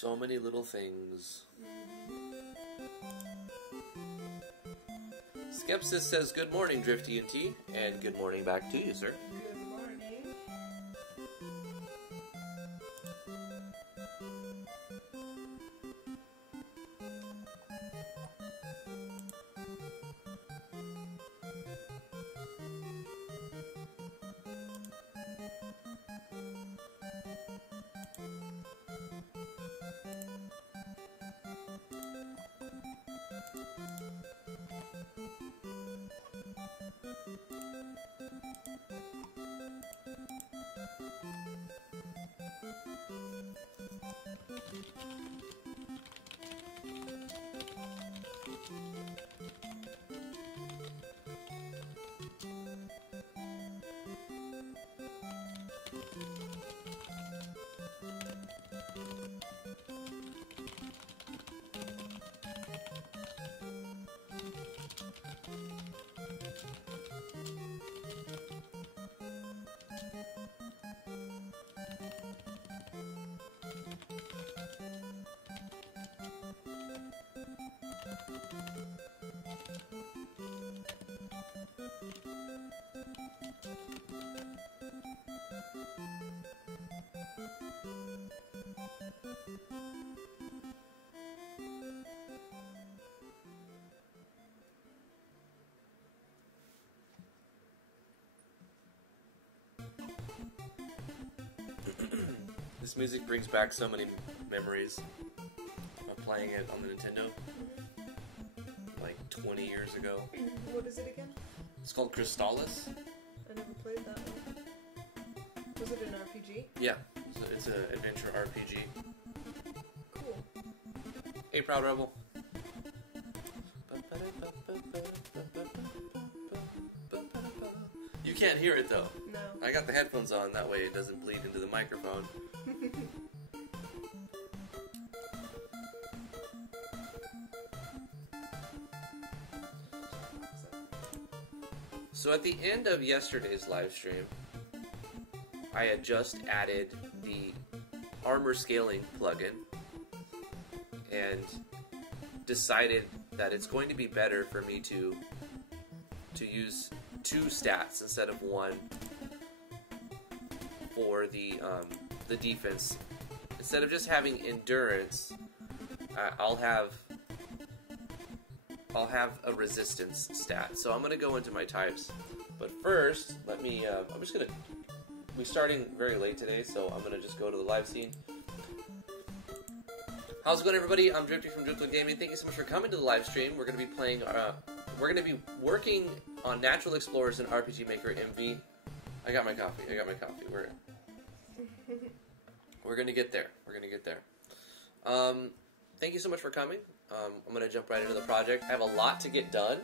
So many little things. Skepsis says, good morning, Drifty and T, and good morning back to you, sir. Good morning. This music brings back so many memories of playing it on the Nintendo, like 20 years ago. What is it again? It's called Crystallis. I never played that one. Was it an RPG? Yeah, so it's an adventure RPG. Cool. Hey, Proud Rebel. You can't hear it though. No. I got the headphones on, that way it doesn't bleed into the microphone. So at the end of yesterday's live stream, I had just added the armor scaling plugin and decided that it's going to be better for me to use 2 stats instead of 1 for the defense. Instead of just having endurance, I'll have a resistance stat. So I'm going to go into my types. But first, let me, I'm just going to, we're starting very late today, so I'm going to just go to the live scene. How's it going, everybody? I'm Drifty from Driftwood Gaming. Thank you so much for coming to the live stream. We're going to be playing, we're going to be working on Natural Explorers in RPG Maker MV. I got my coffee. We're going to get there. Thank you so much for coming. I'm going to jump right into the project. I have a lot to get done.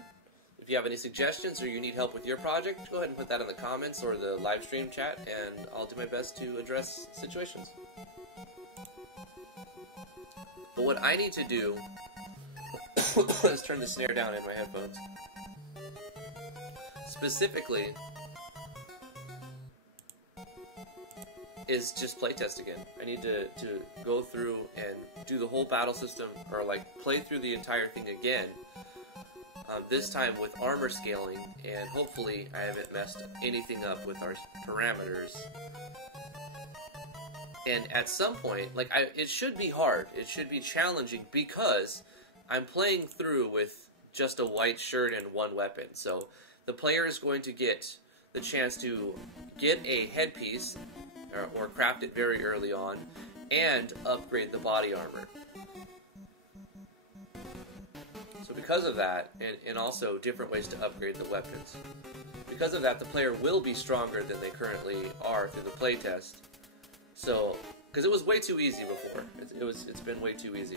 If you have any suggestions or you need help with your project, go ahead and put that in the comments or the live stream chat, and I'll do my best to address situations. But what I need to do is turn the snare down in my headphones. Specifically, is just playtest again. I need to go through and do the whole battle system, or like play through the entire thing again. This time with armor scaling, and hopefully I haven't messed anything up with our parameters. And at some point, like it should be hard, it should be challenging, because I'm playing through with just a white shirt and 1 weapon. So the player is going to get the chance to get a headpiece, or craft it very early on, and upgrade the body armor. So because of that, and also different ways to upgrade the weapons, because of that, the player will be stronger than they currently are through the playtest. So, because it was way too easy before. It's been way too easy.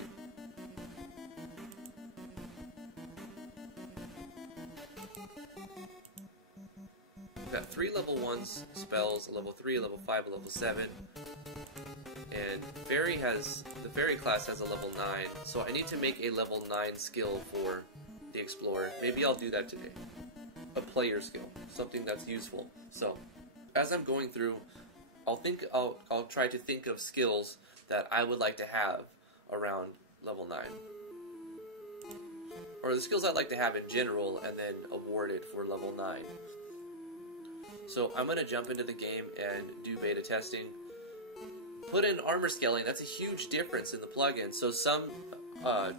We've got 3 level 1 spells, a level 3, a level 5, a level 7. And the Fairy class has a level 9, so I need to make a level 9 skill for the Explorer. Maybe I'll do that today. A player skill, something that's useful. So, as I'm going through, I'll try to think of skills that I would like to have around level 9. Or the skills I'd like to have in general and then award it for level 9. So I'm going to jump into the game and do beta testing. Put in armor scaling. That's a huge difference in the plugin. So some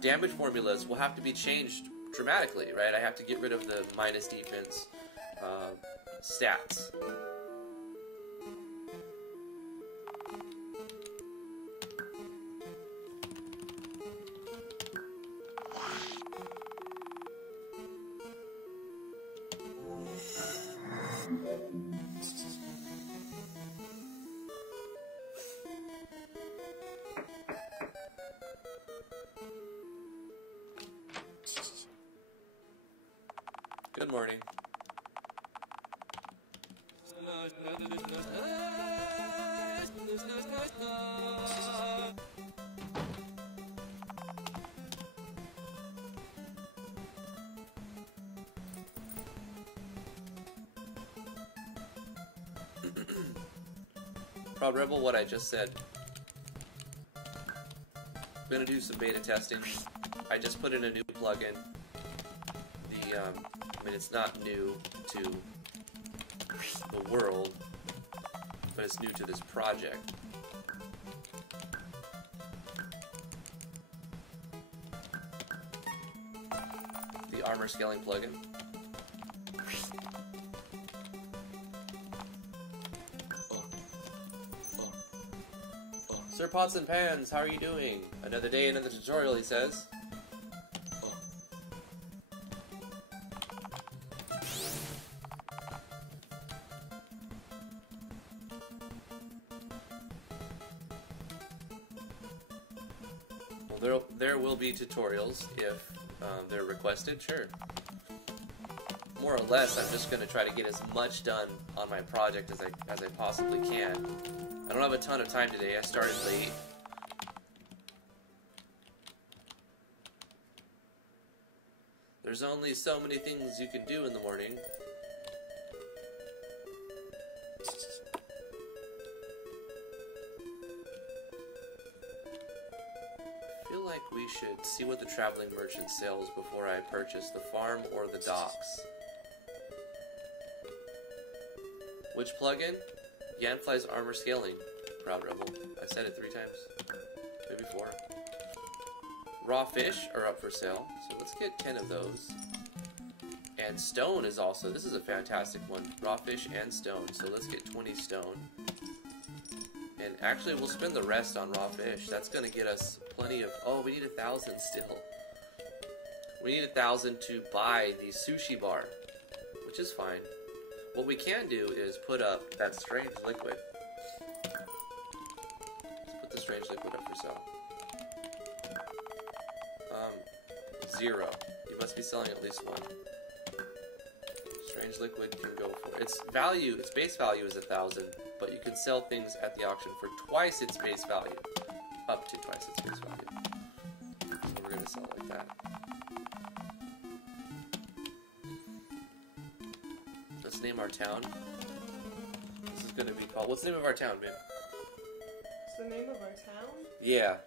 damage formulas will have to be changed dramatically, right? I have to get rid of the minus defense stats. Good morning. Proud Rebel, what I just said. I'm gonna do some beta testing. I just put in a new plugin. I mean, it's not new to the world, but it's new to this project. The armor scaling plugin. Sir Pots and Pans, how are you doing? Another day, another tutorial, he says. Well, there will be tutorials if they're requested, sure. More or less, I'm just going to try to get as much done on my project as I possibly can. I don't have a ton of time today. I started late. There's only so many things you can do in the morning. I feel like we should see what the traveling merchant sells before I purchase the farm or the docks. Which plugin? Yanfly's armor scaling. Proud Rebel. I said it 3 times. Maybe 4. Raw fish are up for sale, so let's get 10 of those. And stone is also, this is a fantastic one. Raw fish and stone, so let's get 20 stone. And actually we'll spend the rest on raw fish. That's going to get us plenty of, oh, we need 1,000 still. We need 1,000 to buy the sushi bar, which is fine. What we can do is put up that strange liquid. Let's put the strange liquid up for sale. 0. You must be selling at least 1. Strange liquid can go for its value. Its base value is 1,000, but you can sell things at the auction for twice its base value, up to twice its base value. So we're gonna sell it like that. Let's name our town. This is gonna be called. What's the name of our town, man? What's the name of our town? Yeah.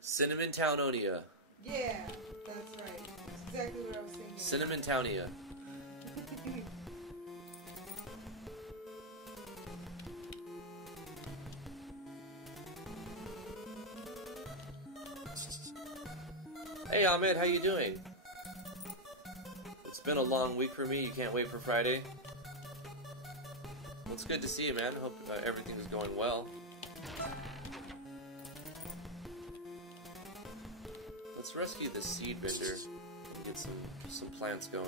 Cinnamon Townonia. Yeah, that's right. That's exactly what I was thinking. Cinnamon Townia. Hey Ahmed, how you doing? It's been a long week for me. You can't wait for Friday. Well, it's good to see you, man. Hope everything is going well. Let's rescue the seed vendor and get some plants going.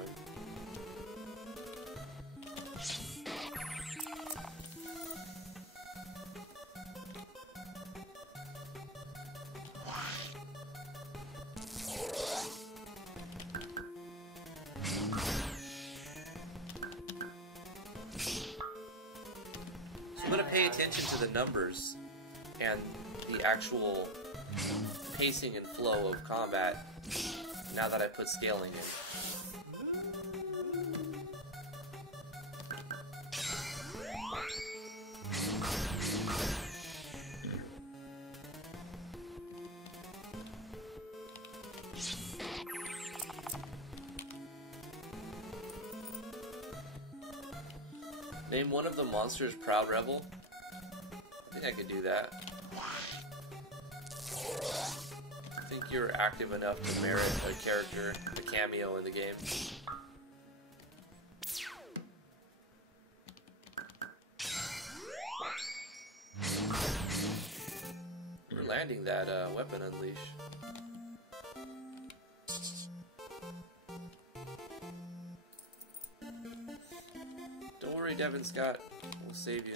So I'm going to pay attention to the numbers and the actual pacing and flow of combat now that I put scaling in. Name one of the monsters Proud Rebel. I think I could do that. I think you're active enough to merit a character, a cameo in the game. We're landing that weapon unleash. Don't worry, Devin Scott. We'll save you.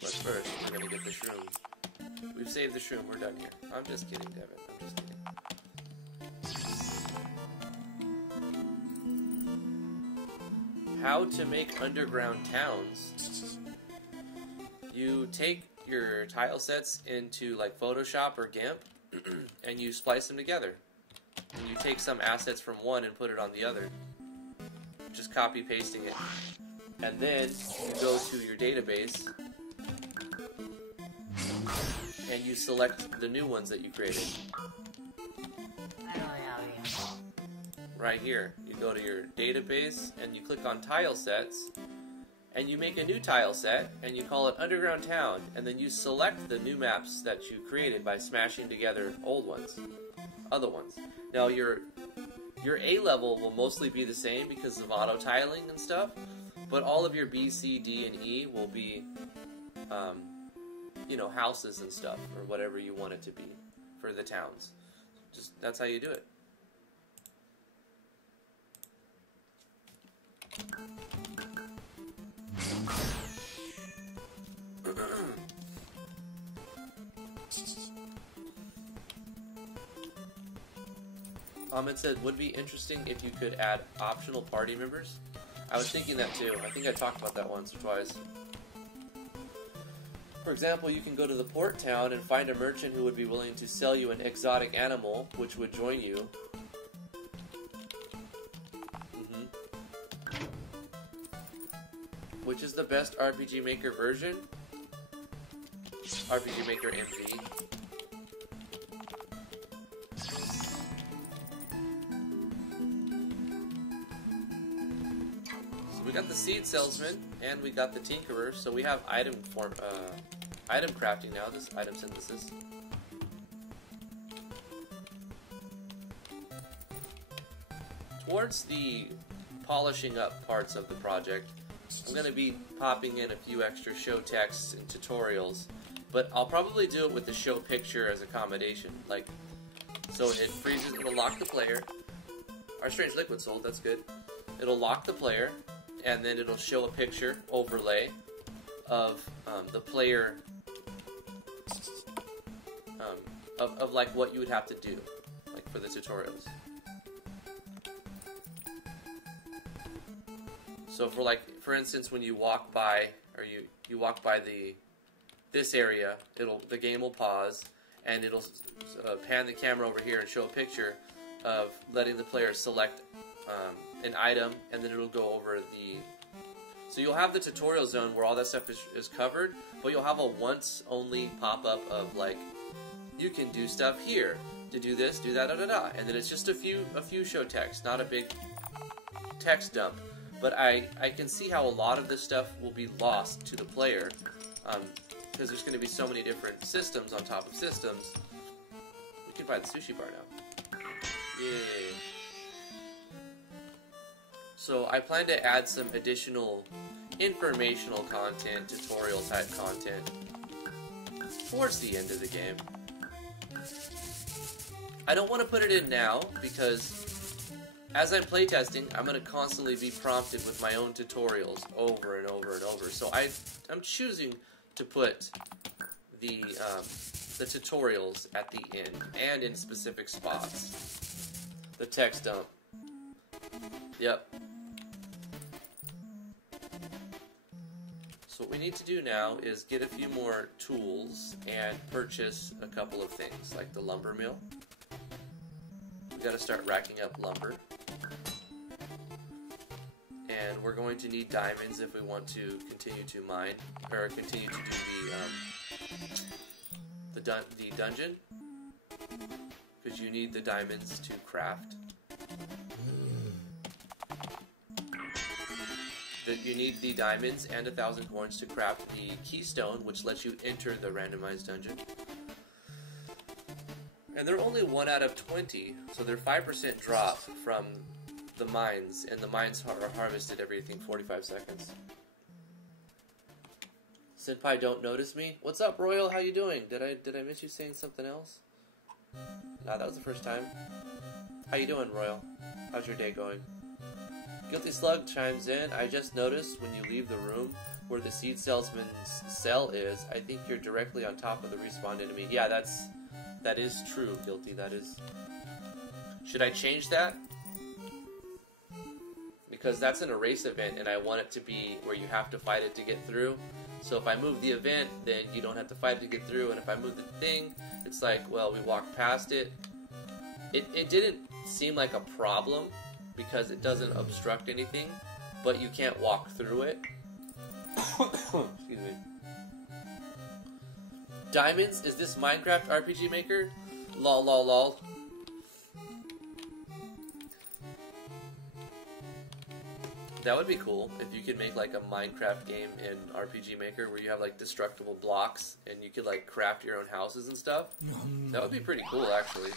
But first, we're gonna get the shroom. We've saved the shroom. We're done here. I'm just kidding, Devin. I'm just kidding. How to make underground towns. You take your tile sets into like Photoshop or GIMP and you splice them together. And you take some assets from one and put it on the other. Just copy pasting it. And then you go to your database and you select the new ones that you created. Right here, you go to your database and you click on tile sets and you make a new tile set and you call it Underground Town, and then you select the new maps that you created by smashing together old ones, other ones. Now your A level will mostly be the same because of auto tiling and stuff, but all of your B, C, D, and E will be you know, houses and stuff, or whatever you want it to be for the towns. Just that's how you do it. It said, would be interesting if you could add optional party members. I was thinking that too. I think I talked about that once or twice. For example, you can go to the port town and find a merchant who would be willing to sell you an exotic animal, which would join you. Which is the best RPG Maker version? RPG Maker MV. So we got the Seed Salesman and we got the Tinkerer, so we have item crafting now, this item synthesis. Towards the polishing up parts of the project, I'm going to be popping in a few extra show texts and tutorials, but I'll probably do it with the show picture as accommodation. Like, so it freezes, it'll lock the player. Our Strange Liquid sold, that's good. It'll lock the player, and then it'll show a picture overlay of the player, of like what you would have to do, like for the tutorials. So for instance, when you walk by, or you walk by this area, the game will pause, and it'll pan the camera over here and show a picture of letting the player select an item, and then it'll go over the. So you'll have the tutorial zone where all that stuff is covered, but you'll have a once only pop up of like, you can do stuff here to do this, do that, and then it's just a few show text, not a big text dump. But I can see how a lot of this stuff will be lost to the player, because there's going to be so many different systems on top of systems. We can buy the sushi bar now. Yay! So I plan to add some additional informational content, tutorial type content, towards the end of the game. I don't want to put it in now, because as I'm playtesting, I'm going to constantly be prompted with my own tutorials over and over and over. So I'm choosing to put the tutorials at the end and in specific spots. The text dump. Yep. So what we need to do now is get a few more tools and purchase a couple of things, like the lumber mill. We got to start racking up lumber. and we're going to need diamonds if we want to continue to mine, or continue to do the dungeon, because you need the diamonds to craft. You need the diamonds and 1,000 coins to craft the keystone, which lets you enter the randomized dungeon. And they're only 1 out of 20, so they're 5% drop from the mines, and the mines are harvested every, I think, 45 seconds. Senpai, don't notice me? What's up, Royal? How you doing? Did I miss you saying something else? Nah, that was the first time. How you doing, Royal? How's your day going? Guilty Slug chimes in. I just noticed when you leave the room where the seed salesman's cell is, I think you're directly on top of the respawn enemy. Yeah, that is true, Guilty. That is. Should I change that? Because that's an erase event, and I want it to be where you have to fight it to get through. So if I move the event, then you don't have to fight it to get through, and if I move the thing, it's like, well, we walked past it. It didn't seem like a problem, because it doesn't obstruct anything, but you can't walk through it. Excuse me. Diamonds? Is this Minecraft RPG Maker? Lol lol lol. That would be cool if you could make like a Minecraft game in RPG Maker where you have like destructible blocks and you could like craft your own houses and stuff. That would be pretty cool, actually.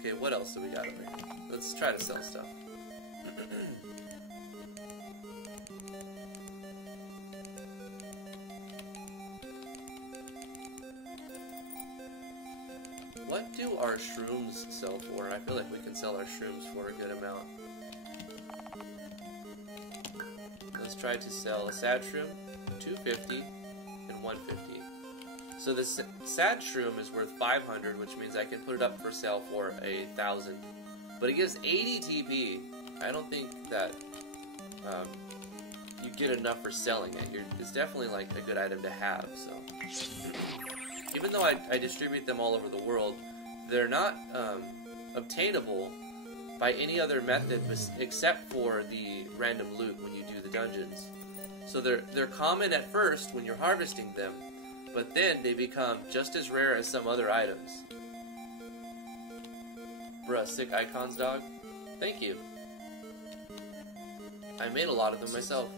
Okay, what else do we got over here? Let's try to sell stuff. What do our shrooms sell for? I feel like we can sell our shrooms for a good amount. Let's try to sell a sad shroom, 250 and 150. So the sad shroom is worth 500, which means I can put it up for sale for 1,000. But it gives 80 TP. I don't think that you get enough for selling it. It's definitely like a good item to have. So even though I distribute them all over the world, they're not obtainable by any other method except for the random loot when you do the dungeons. So they're common at first when you're harvesting them, but then they become just as rare as some other items. Bruh, sick icons, dog. Thank you. I made a lot of them myself.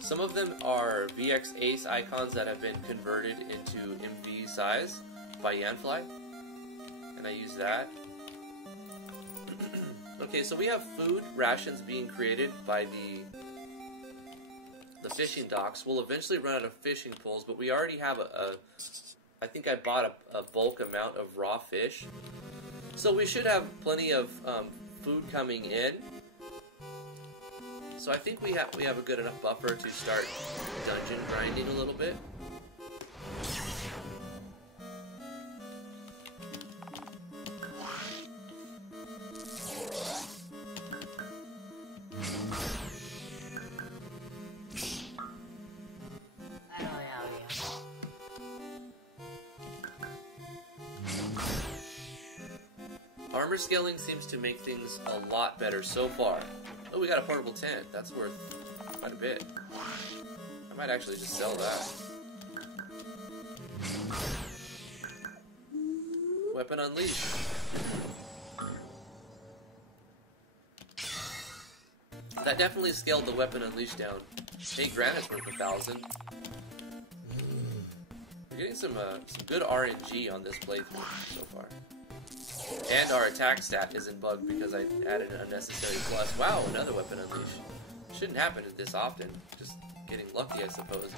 Some of them are VX Ace icons that have been converted into MV size by Yanfly, and I use that. Okay, so we have food rations being created by the fishing docks. We'll eventually run out of fishing poles, but we already have I think I bought a bulk amount of raw fish. So we should have plenty of food coming in. So I think we have a good enough buffer to start dungeon grinding a little bit. Armor scaling seems to make things a lot better so far. Oh, we got a portable tent. That's worth quite a bit. I might actually just sell that. Weapon unleashed. That definitely scaled the weapon unleashed down. 8 granite's worth 1,000. We're getting some good RNG on this playthrough so far. And our attack stat isn't bugged because I added an unnecessary plus. Wow, another weapon unleashed. Shouldn't happen this often. Just getting lucky, I suppose.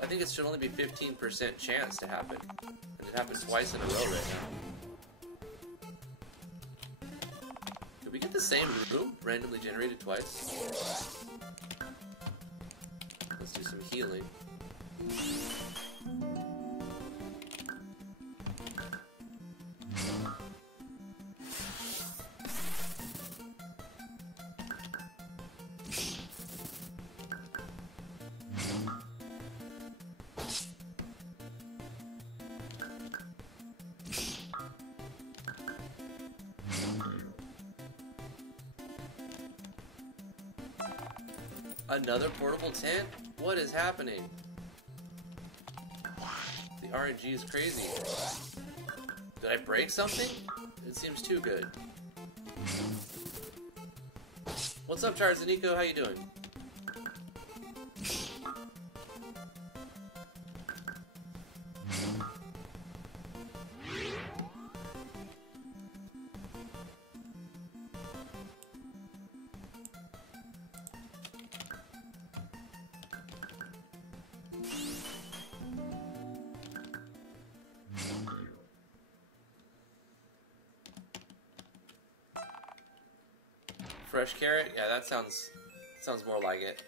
I think it should only be 15% chance to happen. And it happened twice in a row right now. Did we get the same room randomly generated twice? Let's do some healing. Another portable tent? What is happening? The RNG is crazy. Did I break something? It seems too good. What's up, Tarzanico? How you doing? Fresh carrot? Yeah, that sounds more like it.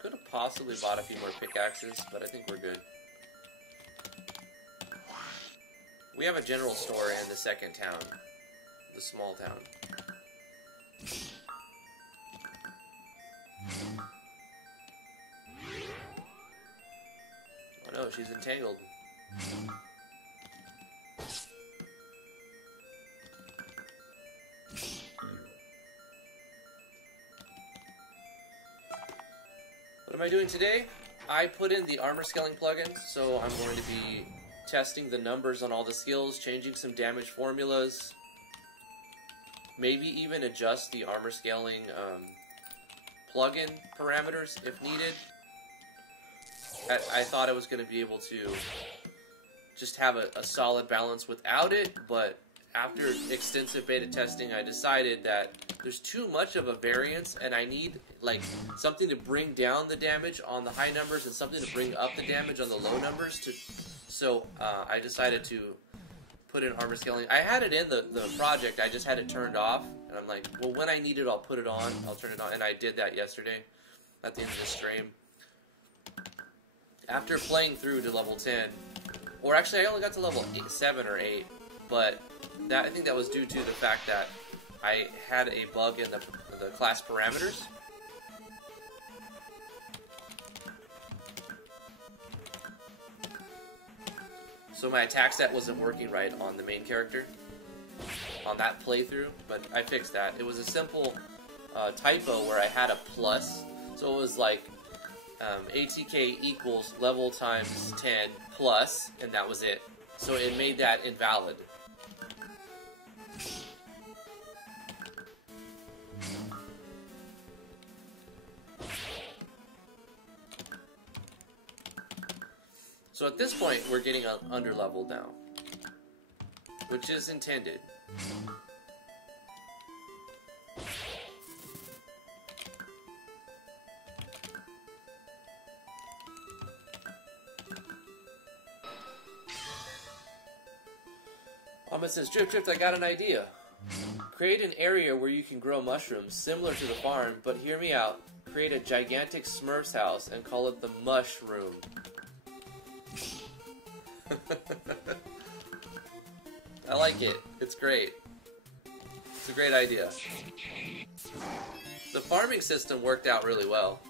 Could have possibly bought a few more pickaxes, but I think we're good. We have a general store in the second town. The small town. Oh no, she's entangled. What am I doing today? I put in the armor scaling plugin, so I'm going to be testing the numbers on all the skills, changing some damage formulas, maybe even adjust the armor scaling plugin parameters if needed. I thought I was going to be able to just have a solid balance without it, but after extensive beta testing, I decided that there's too much of a variance, and I need like something to bring down the damage on the high numbers and something to bring up the damage on the low numbers. So I decided to put in armor scaling. I had it in the project, I just had it turned off, and I'm like, well, when I need it, I'll put it on, I'll turn it on, and I did that yesterday at the end of the stream. After playing through to level 10, or actually I only got to level 7 or 8, but I think that was due to the fact that I had a bug in the class parameters. So my attack stat wasn't working right on the main character on that playthrough, but I fixed that. It was a simple typo where I had a plus, so it was like ATK equals level times 10 plus, and that was it. So it made that invalid. So at this point, we're getting under-leveled now, which is intended. Ahmed says, Drift, I got an idea. Create an area where you can grow mushrooms, similar to the farm, but hear me out. Create a gigantic Smurf's house and call it the Mushroom. I like it. It's great. It's a great idea. The farming system worked out really well.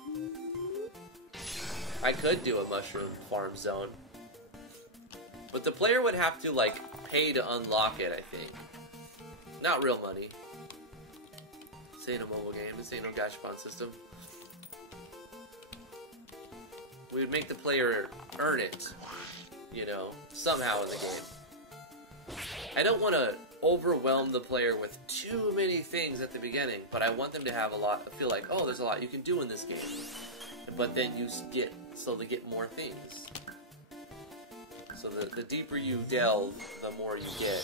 I could do a mushroom farm zone. But the player would have to, like, pay to unlock it, I think. Not real money. This ain't a mobile game. This ain't no gachapon system. We would make the player earn it, you know, somehow in the game. I don't want to overwhelm the player with too many things at the beginning, but I want them to have a lot, feel like, oh, there's a lot you can do in this game. But then you slowly get more things. So the deeper you delve, the more you get.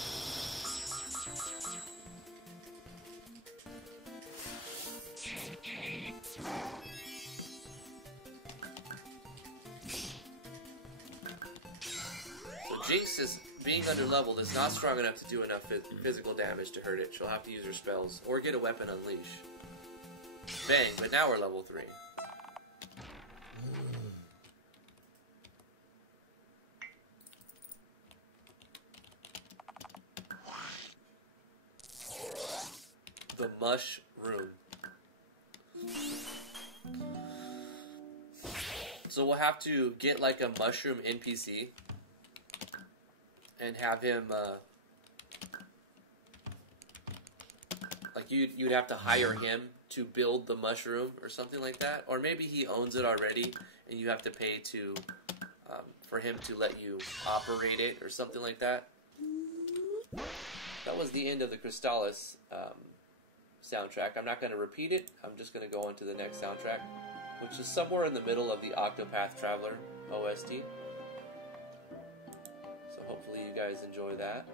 So Jinx is being underleveled is not strong enough to do enough physical damage to hurt it. She'll have to use her spells or get a weapon unleash. Bang, but now we're level 3. The Mushroom. So we'll have to get like a mushroom NPC and have him like you'd have to hire him to build the mushroom or something like that, or maybe he owns it already and you have to pay to for him to let you operate it or something like that. That was the end of the Crystallis soundtrack. I'm not going to repeat it. I'm just going to go on to the next soundtrack, which is somewhere in the middle of the Octopath Traveler OST. So hopefully you guys enjoy that.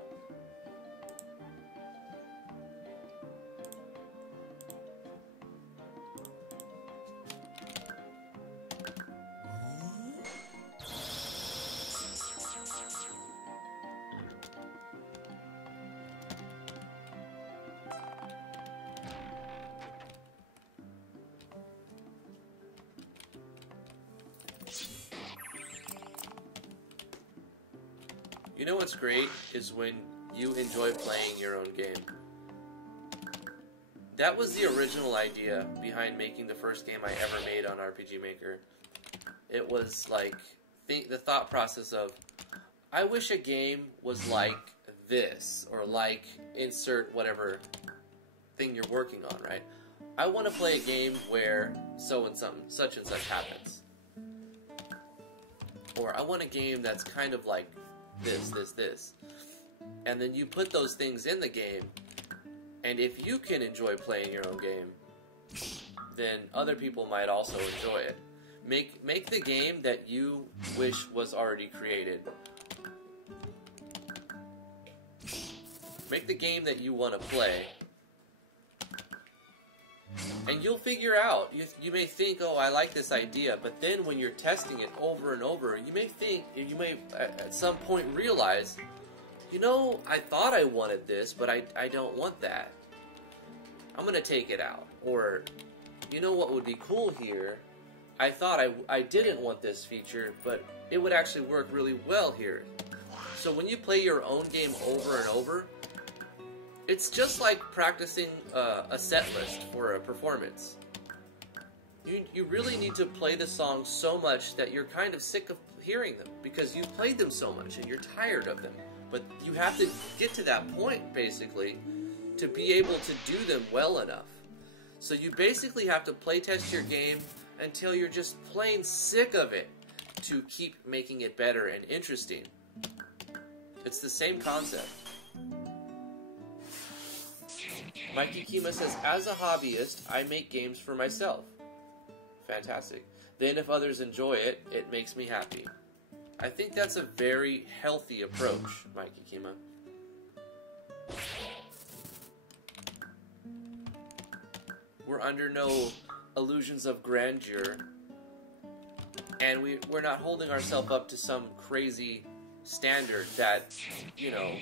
You know what's great is when you enjoy playing your own game. That was the original idea behind making the first game I ever made on RPG Maker. It was like the thought process of, I wish a game was like this, or like insert whatever thing you're working on, right? I want to play a game where such and such happens. Or I want a game that's kind of like this. And then you put those things in the game, and if you can enjoy playing your own game, then other people might also enjoy it. Make the game that you wish was already created. Make the game that you want to play. And you'll figure out, you may think, oh, I like this idea, but then when you're testing it over and over, you may at some point realize, you know, I thought I wanted this, but I don't want that. I'm going to take it out. Or, you know what would be cool here? I thought I didn't want this feature, but it would actually work really well here. So when you play your own game over and over, it's just like practicing a set list for a performance. You really need to play the songs so much that you're kind of sick of hearing them, because you've played them so much and you're tired of them. But you have to get to that point, basically, to be able to do them well enough. So you basically have to play test your game until you're just plain sick of it to keep making it better and interesting. It's the same concept. Mikey Kima says, as a hobbyist, I make games for myself. Fantastic. Then if others enjoy it, it makes me happy. I think that's a very healthy approach, Mikey Kima. We're under no illusions of grandeur, and we're not holding ourselves up to some crazy standard that, you know,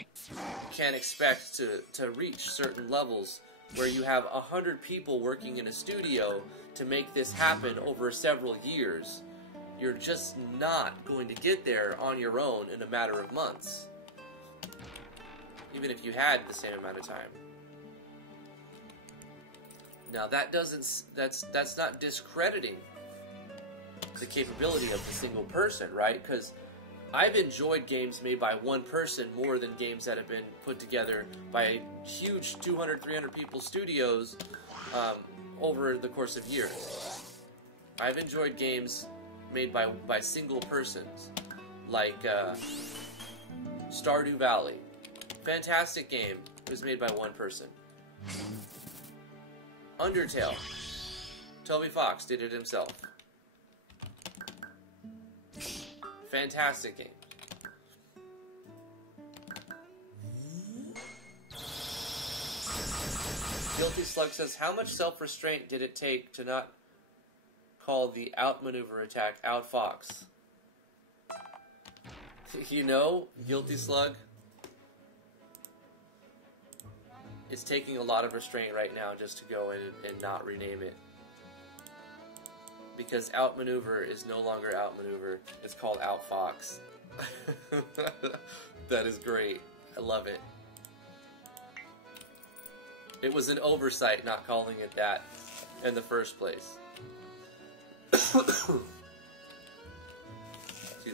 can't expect to reach certain levels where you have 100 people working in a studio to make this happen over several years. You're just not going to get there on your own in a matter of months, even if you had the same amount of time. Now that's not discrediting the capability of the single person, right? Because I've enjoyed games made by one person more than games that have been put together by huge 200, 300 people studios over the course of years. I've enjoyed games made by single persons, like Stardew Valley. Fantastic game. It was made by one person. Undertale. Toby Fox did it himself. Fantastic game. Guilty Slug says, how much self-restraint did it take to not call the outmaneuver attack outfox? You know, Guilty Slug, it's taking a lot of restraint right now just to go in and not rename it. Because outmaneuver is no longer outmaneuver. It's called outfox. That is great. I love it. It was an oversight not calling it that in the first place. Excuse me.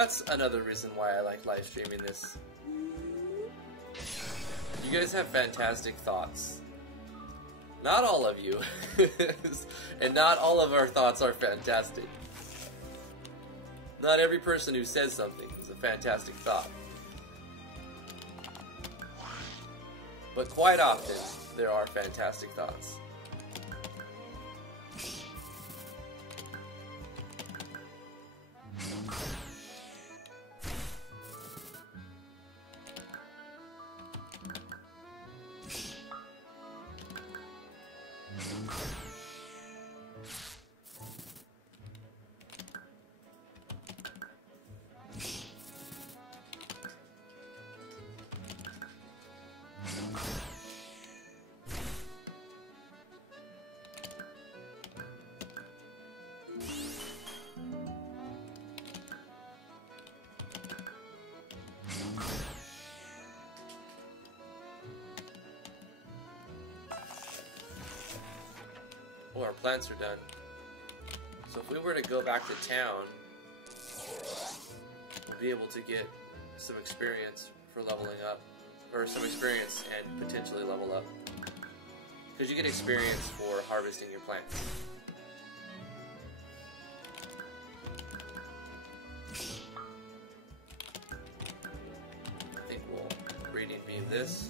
That's another reason why I like live streaming this. You guys have fantastic thoughts. Not all of you. And not all of our thoughts are fantastic. Not every person who says something is a fantastic thought. But quite often, there are fantastic thoughts. Oh, our plants are done. So if we were to go back to town, we'll be able to get some experience for leveling up. Or some experience and potentially level up. Because you get experience for harvesting your plants. I think we'll breeding beam this.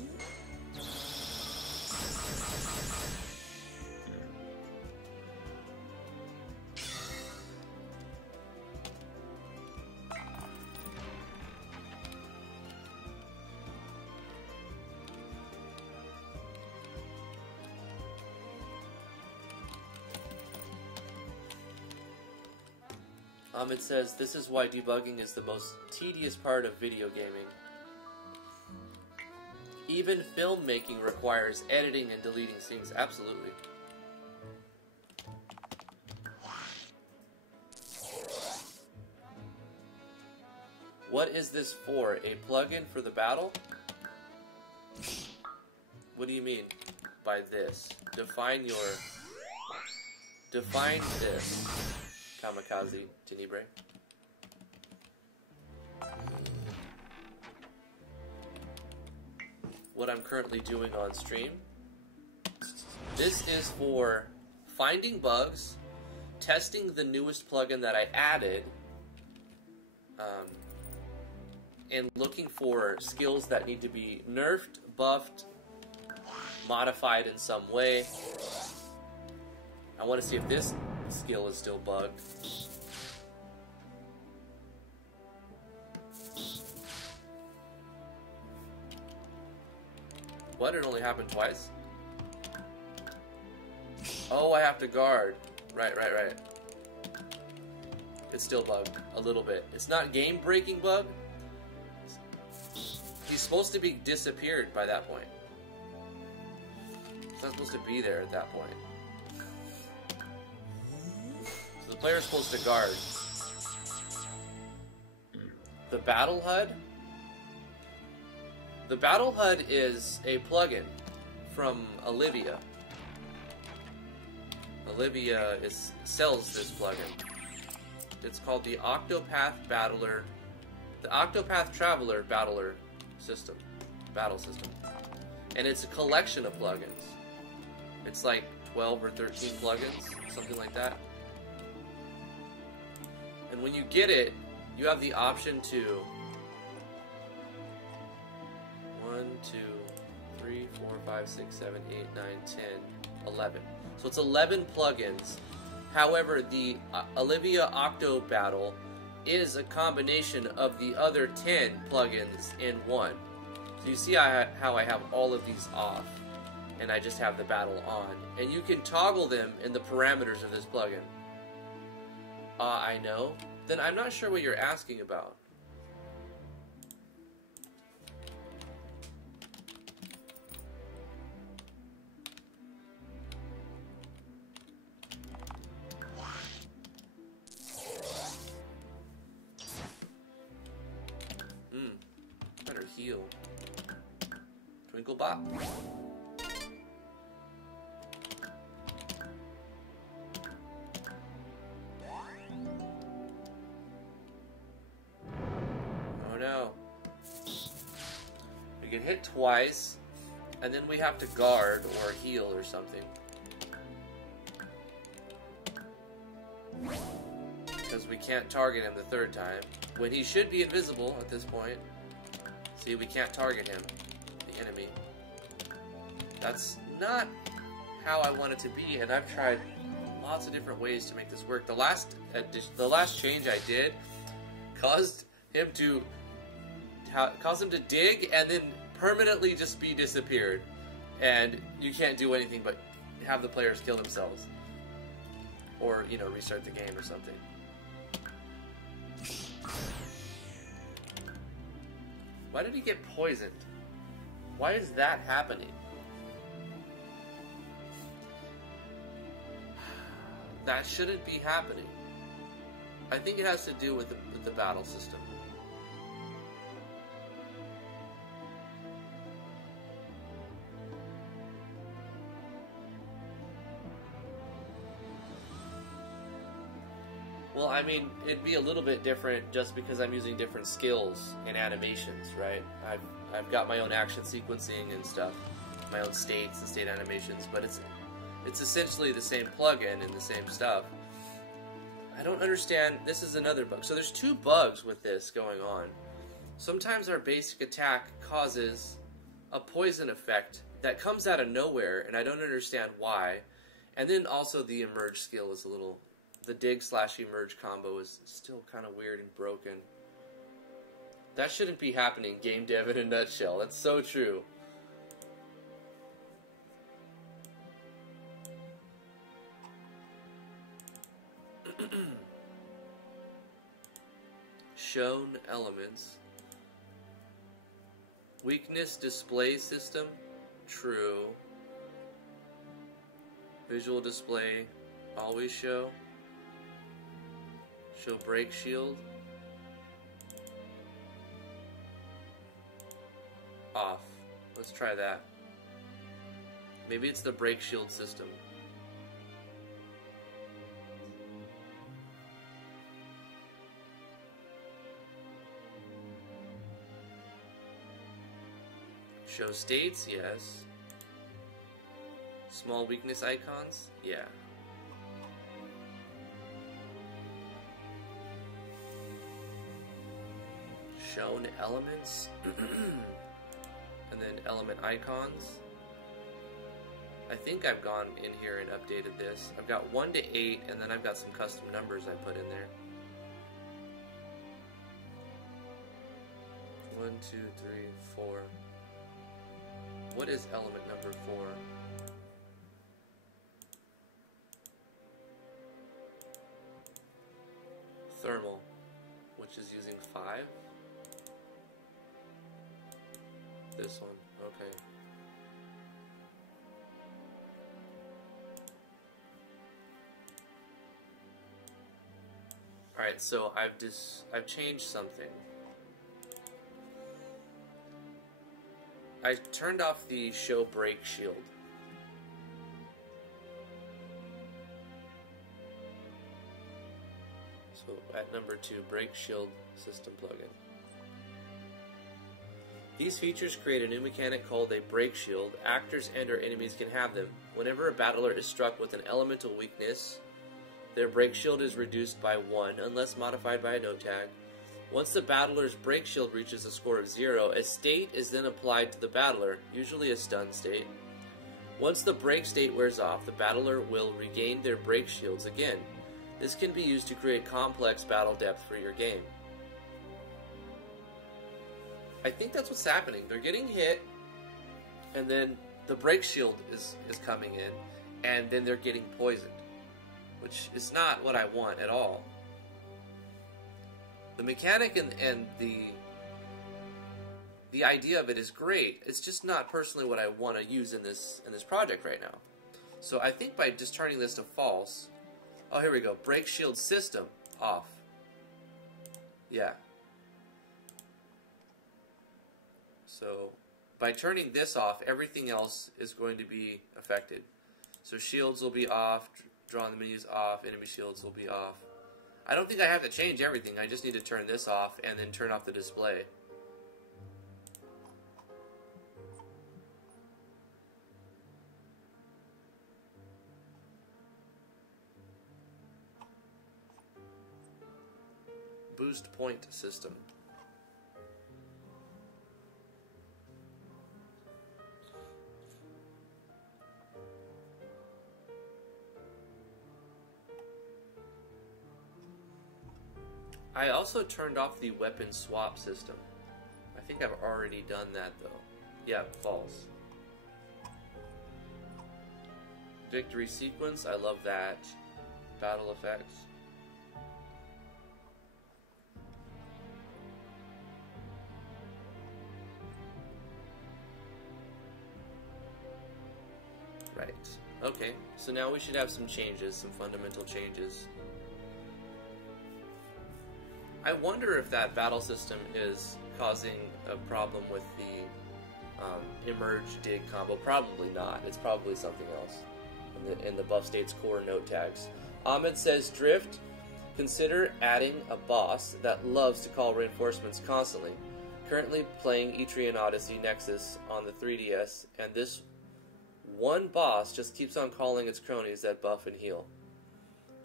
It says, this is why debugging is the most tedious part of video gaming. Even filmmaking requires editing and deleting scenes. Absolutely. What is this for? A plugin for the battle? What do you mean by this? Define this. Kamikaze Tenebrae. What I'm currently doing on stream. This is for finding bugs, testing the newest plugin that I added, and looking for skills that need to be nerfed, buffed, modified in some way. I want to see if this skill is still bugged. What? It only happened twice? Oh, I have to guard. Right. It's still bugged. A little bit. It's not game-breaking bug. He's supposed to be disappeared by that point. He's not supposed to be there at that point. So the player's supposed to guard. The Battle Hud? The Battle Hud is a plugin from Olivia. Olivia sells this plugin. It's called the Octopath Battler, the Octopath Traveler Battle System, and it's a collection of plugins. It's like 12 or 13 plugins, something like that. And when you get it, you have the option to 1, 2, 3, 4, 5, 6, 7, 8, 9, 10, 11. So it's 11 plugins. However, the Olivia Octo Battle is a combination of the other 10 plugins in one. So you see how I have all of these off, and I just have the battle on. And you can toggle them in the parameters of this plugin. I know. Then I'm not sure what you're asking about. Better heal. Twinkle Bop. hit twice, and then we have to guard or heal or something. Because we can't target him the third time, when he should be invisible at this point. See, we can't target him, the enemy. That's not how I want it to be, and I've tried lots of different ways to make this work. The last change I did caused him to dig and then permanently just be disappeared, and you can't do anything but have the players kill themselves, or restart the game or something. Why did he get poisoned? Why is that happening? That shouldn't be happening. I think it has to do with the battle system. Well, I mean, it'd be a little bit different just because I'm using different skills and animations, right? I've got my own action sequencing and stuff, my own states and state animations, but it's essentially the same plugin and the same stuff. I don't understand. This is another bug. So there's two bugs with this going on. Sometimes our basic attack causes a poison effect that comes out of nowhere, and I don't understand why. And then also the emerge skill is the dig/emerge combo is still kind of weird and broken. That shouldn't be happening, game dev in a nutshell. That's so true. Shown elements. Weakness display system. True. Visual display. Always show. Show break shield. Off. Let's try that. Maybe it's the break shield system. Show states, yes. Small weakness icons, yeah. Shown elements, and then element icons. I think I've gone in here and updated this. I've got 1 to 8, and then I've got some custom numbers I put in there. 1, 2, 3, 4. What is element number 4? Thermal, which is using 5. This one, okay. Alright, so I've changed something. I turned off the show break shield. So at number 2, break shield system plugin. These features create a new mechanic called a break shield. Actors and or enemies can have them. Whenever a battler is struck with an elemental weakness, their break shield is reduced by 1 unless modified by a note tag. Once the battler's break shield reaches a score of 0, a state is then applied to the battler, usually a stun state. Once the break state wears off, the battler will regain their break shields again. This can be used to create complex battle depth for your game. I think that's what's happening. They're getting hit, and then the break shield is coming in, and then they're getting poisoned, which is not what I want at all. The mechanic and the idea of it is great. It's just not personally what I want to use in this project right now. So I think by just turning this to false. Oh, here we go. Break shield system off. Yeah. So by turning this off, everything else is going to be affected. So shields will be off, drawing the menus off, enemy shields will be off. I don't think I have to change everything. I just need to turn this off and then turn off the display. boost point system. I also turned off the weapon swap system. I think I've already done that though. Yeah, false. Victory sequence, I love that. Battle effects. Right. Okay, so now we should have some changes, some fundamental changes. I wonder if that battle system is causing a problem with the emerge dig combo. Probably not. It's probably something else in the buff state's core note tags. Ahmed says, Drift, consider adding a boss that loves to call reinforcements constantly. Currently playing Etrian Odyssey Nexus on the 3DS, and this one boss just keeps on calling its cronies that buff and heal.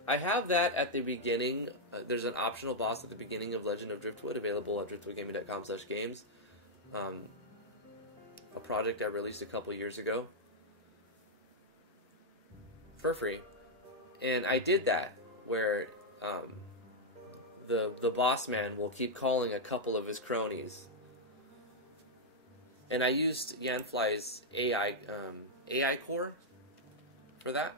I have that at the beginning. There's an optional boss at the beginning of Legend of Driftwood, available at driftwoodgaming.com/games. A project I released a couple years ago for free, and I did that where the boss man will keep calling a couple of his cronies, and I used Yanfly's AI core for that.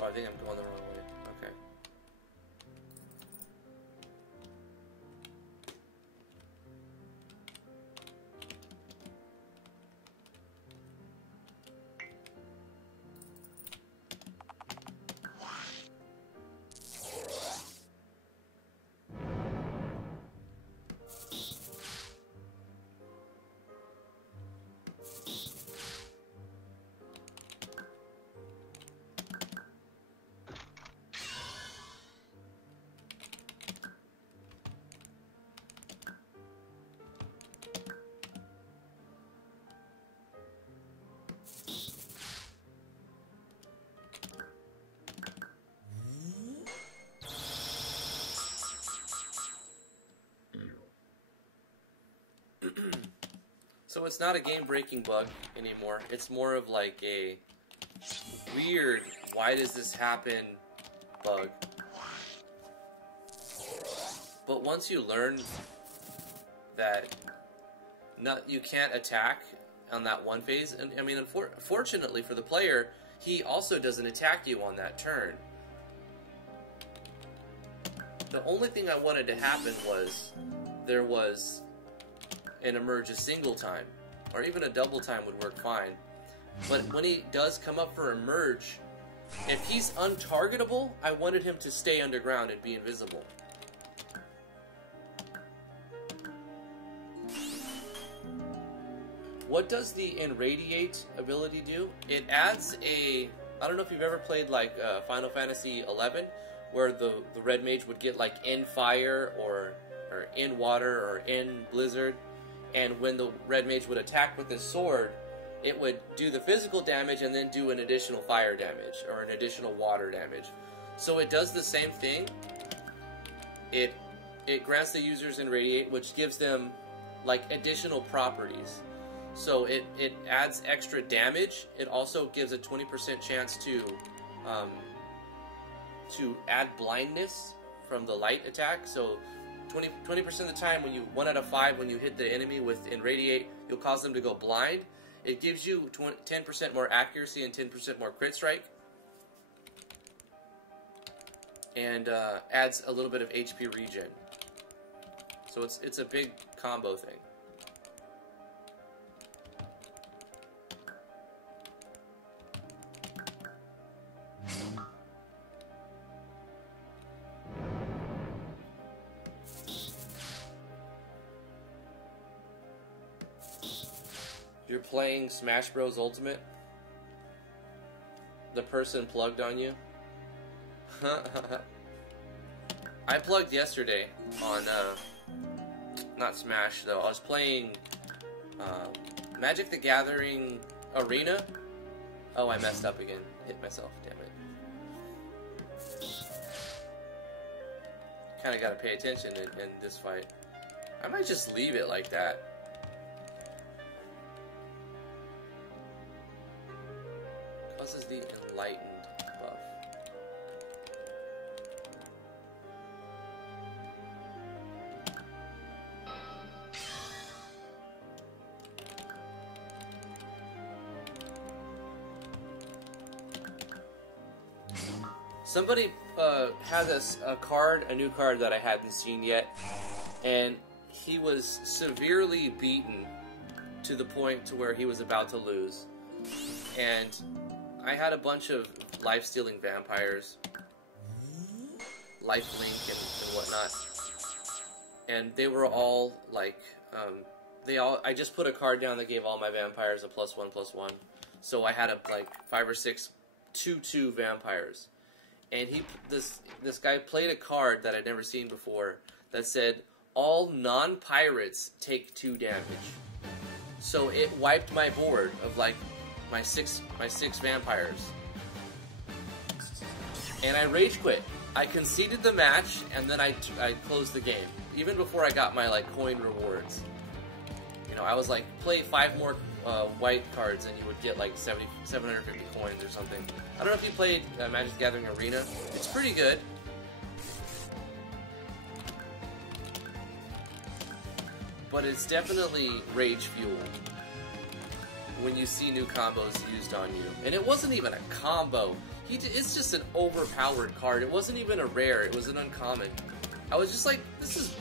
Oh, I think I'm going the wrong way. Okay. So it's not a game-breaking bug anymore. It's more of like a weird, why does this happen bug. But once you learn that you can't attack on that one phase, and I mean, unfortunately for the player, he also doesn't attack you on that turn. The only thing I wanted to happen was there was an emerge a single time, or even a double time would work fine. But when he does come up for a merge, if he's untargetable, I wanted him to stay underground and be invisible. What does the Irradiate ability do? It adds a... I don't know if you've ever played like Final Fantasy XI, where the red mage would get like in fire or in water or in blizzard, and when the red mage would attack with his sword, it would do the physical damage and then do an additional fire damage or an additional water damage. So it does the same thing. It grants the users Irradiate, which gives them like additional properties. So it adds extra damage. It also gives a 20% chance to add blindness from the light attack. So 20% of the time, when you 1 out of 5 when you hit the enemy with Irradiate, you'll cause them to go blind. It gives you 10% more accuracy and 10% more crit strike, and adds a little bit of HP regen. So it's a big combo thing. You're playing Smash Bros. Ultimate? The person plugged on you? I plugged yesterday on, not Smash though, I was playing Magic the Gathering Arena. Oh, I messed up again. Hit myself, damn it. Kinda gotta pay attention in this fight. I might just leave it like that. Causes the Enlightened buff. Somebody had a new card that I hadn't seen yet, and he was severely beaten to the point to where he was about to lose. And I had a bunch of life-stealing vampires, lifelink and whatnot, and they were all like, I just put a card down that gave all my vampires a +1/+1, so I had like 5 or 6 2/2 vampires, and this guy played a card that I'd never seen before that said all non-pirates take 2 damage, so it wiped my board of like my six vampires, and I rage quit. I conceded the match, and then I closed the game even before I got my like coin rewards. You know, I was like, play 5 more white cards and you would get like 750 coins or something. I don't know if you played Magic the Gathering Arena. It's pretty good. But it's definitely rage fuel when you see new combos used on you. And it wasn't even a combo. It's just an overpowered card. It wasn't even a rare. It was an uncommon. I was just like, this is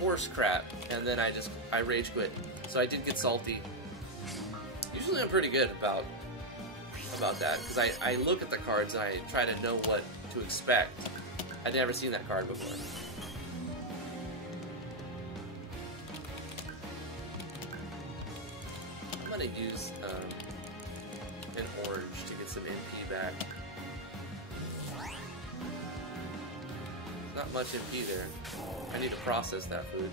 horse crap. And then I rage quit. So I did get salty. Usually I'm pretty good about that, because I look at the cards and I try to know what to expect. I'd never seen that card before. I'm gonna use an orange to get some MP back. Not much MP there. I need to process that food.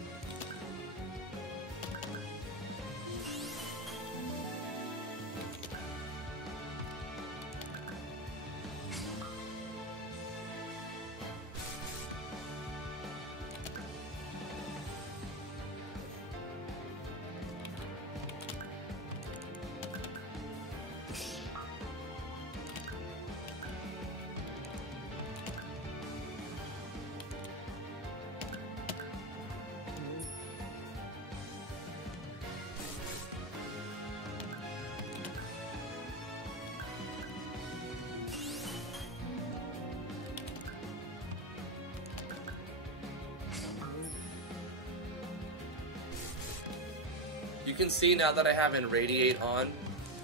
You can see now that I have Irradiate on,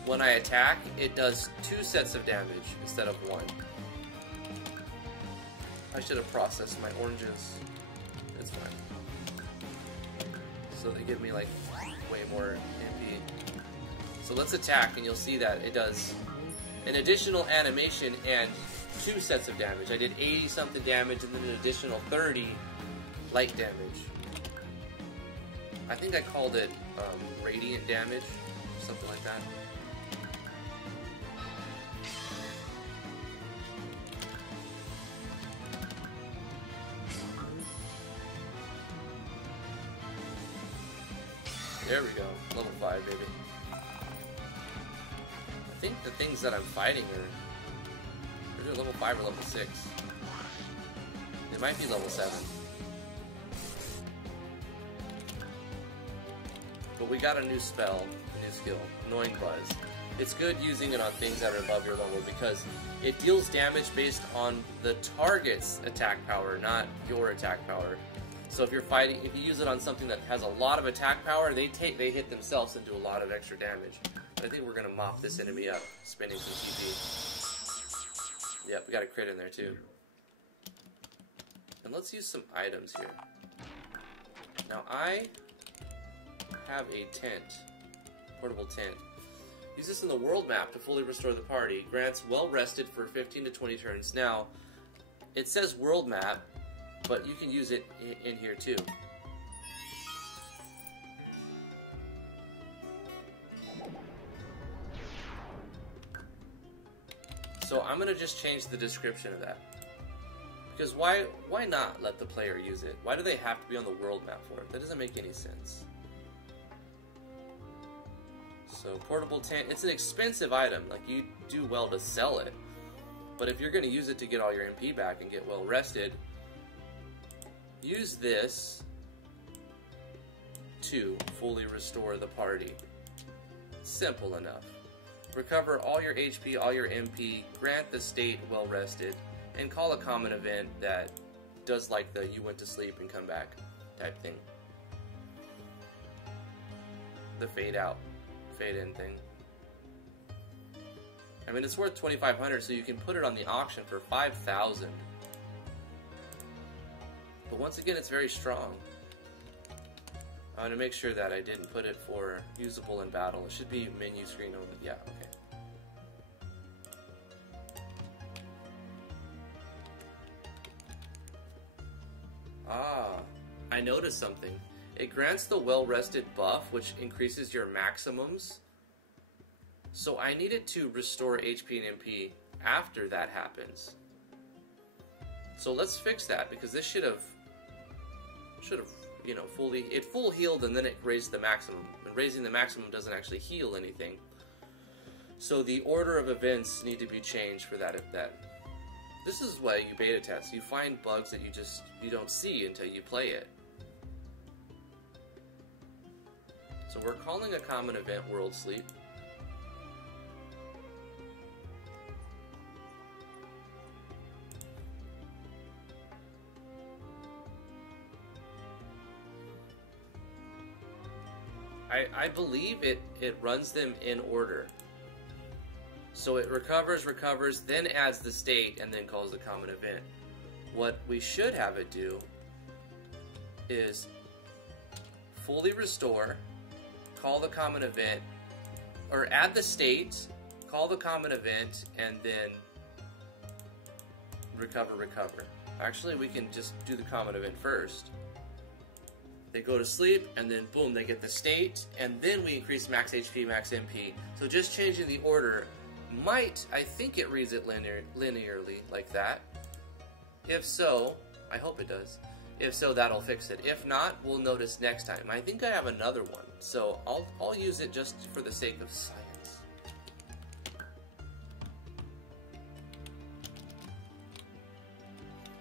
when I attack, it does 2 sets of damage instead of 1. I should have processed my oranges. It's fine. So they give me like way more MP. So let's attack, and you'll see that it does an additional animation and 2 sets of damage. I did 80 something damage and then an additional 30 light damage. I think I called it radiant damage, something like that. There we go, level 5, baby. think the things that I'm fighting are either level 5 or level 6. They might be level 7. But we got a new spell, a new skill, Annoying Buzz. It's good using it on things that are above your level because it deals damage based on the target's attack power, not your attack power. So if you're fighting, if you use it on something that has a lot of attack power, they hit themselves and do a lot of extra damage. But I think we're gonna mop this enemy up, spending some TP. Yep, we got a crit in there too. And let's use some items here. Now I have a tent, portable tent. Use this in the world map to fully restore the party. Grants well rested for 15 to 20 turns. Now, it says world map, but you can use it in here too. So I'm gonna just change the description of that. Because why not let the player use it? Why do they have to be on the world map for it? That doesn't make any sense. So portable tent, it's an expensive item. Like, you do well to sell it. But if you're going to use it to get all your MP back and get well rested, use this to fully restore the party. Simple enough. Recover all your HP, all your MP, grant the state well rested, and call a common event that does like the you went to sleep and come back type thing. The fade out. Fade in thing. I mean, it's worth 2,500, so you can put it on the auction for 5,000. But once again, it's very strong. I want to make sure that I didn't put it for usable in battle. It should be menu screen only. Yeah, okay. Ah, I noticed something. It grants the well-rested buff, which increases your maximums. So I needed to restore HP and MP after that happens. So let's fix that, because this should have, you know, full healed and then it raised the maximum. And raising the maximum doesn't actually heal anything. So the order of events need to be changed for that. This is why you beta test. You find bugs that you don't see until you play it. So we're calling a common event World Sleep. I believe it runs them in order. So it recovers, then adds the state, and then calls the common event. What we should have it do is fully restore, call the common event, or add the state, call the common event, and then recover. Actually, we can just do the common event first. They go to sleep, and then boom, they get the state, and then we increase max HP, max MP. So just changing the order might, I think it reads it linearly like that. If so, I hope it does. If so, that'll fix it. If not, we'll notice next time. I think I have another one, so I'll use it just for the sake of science.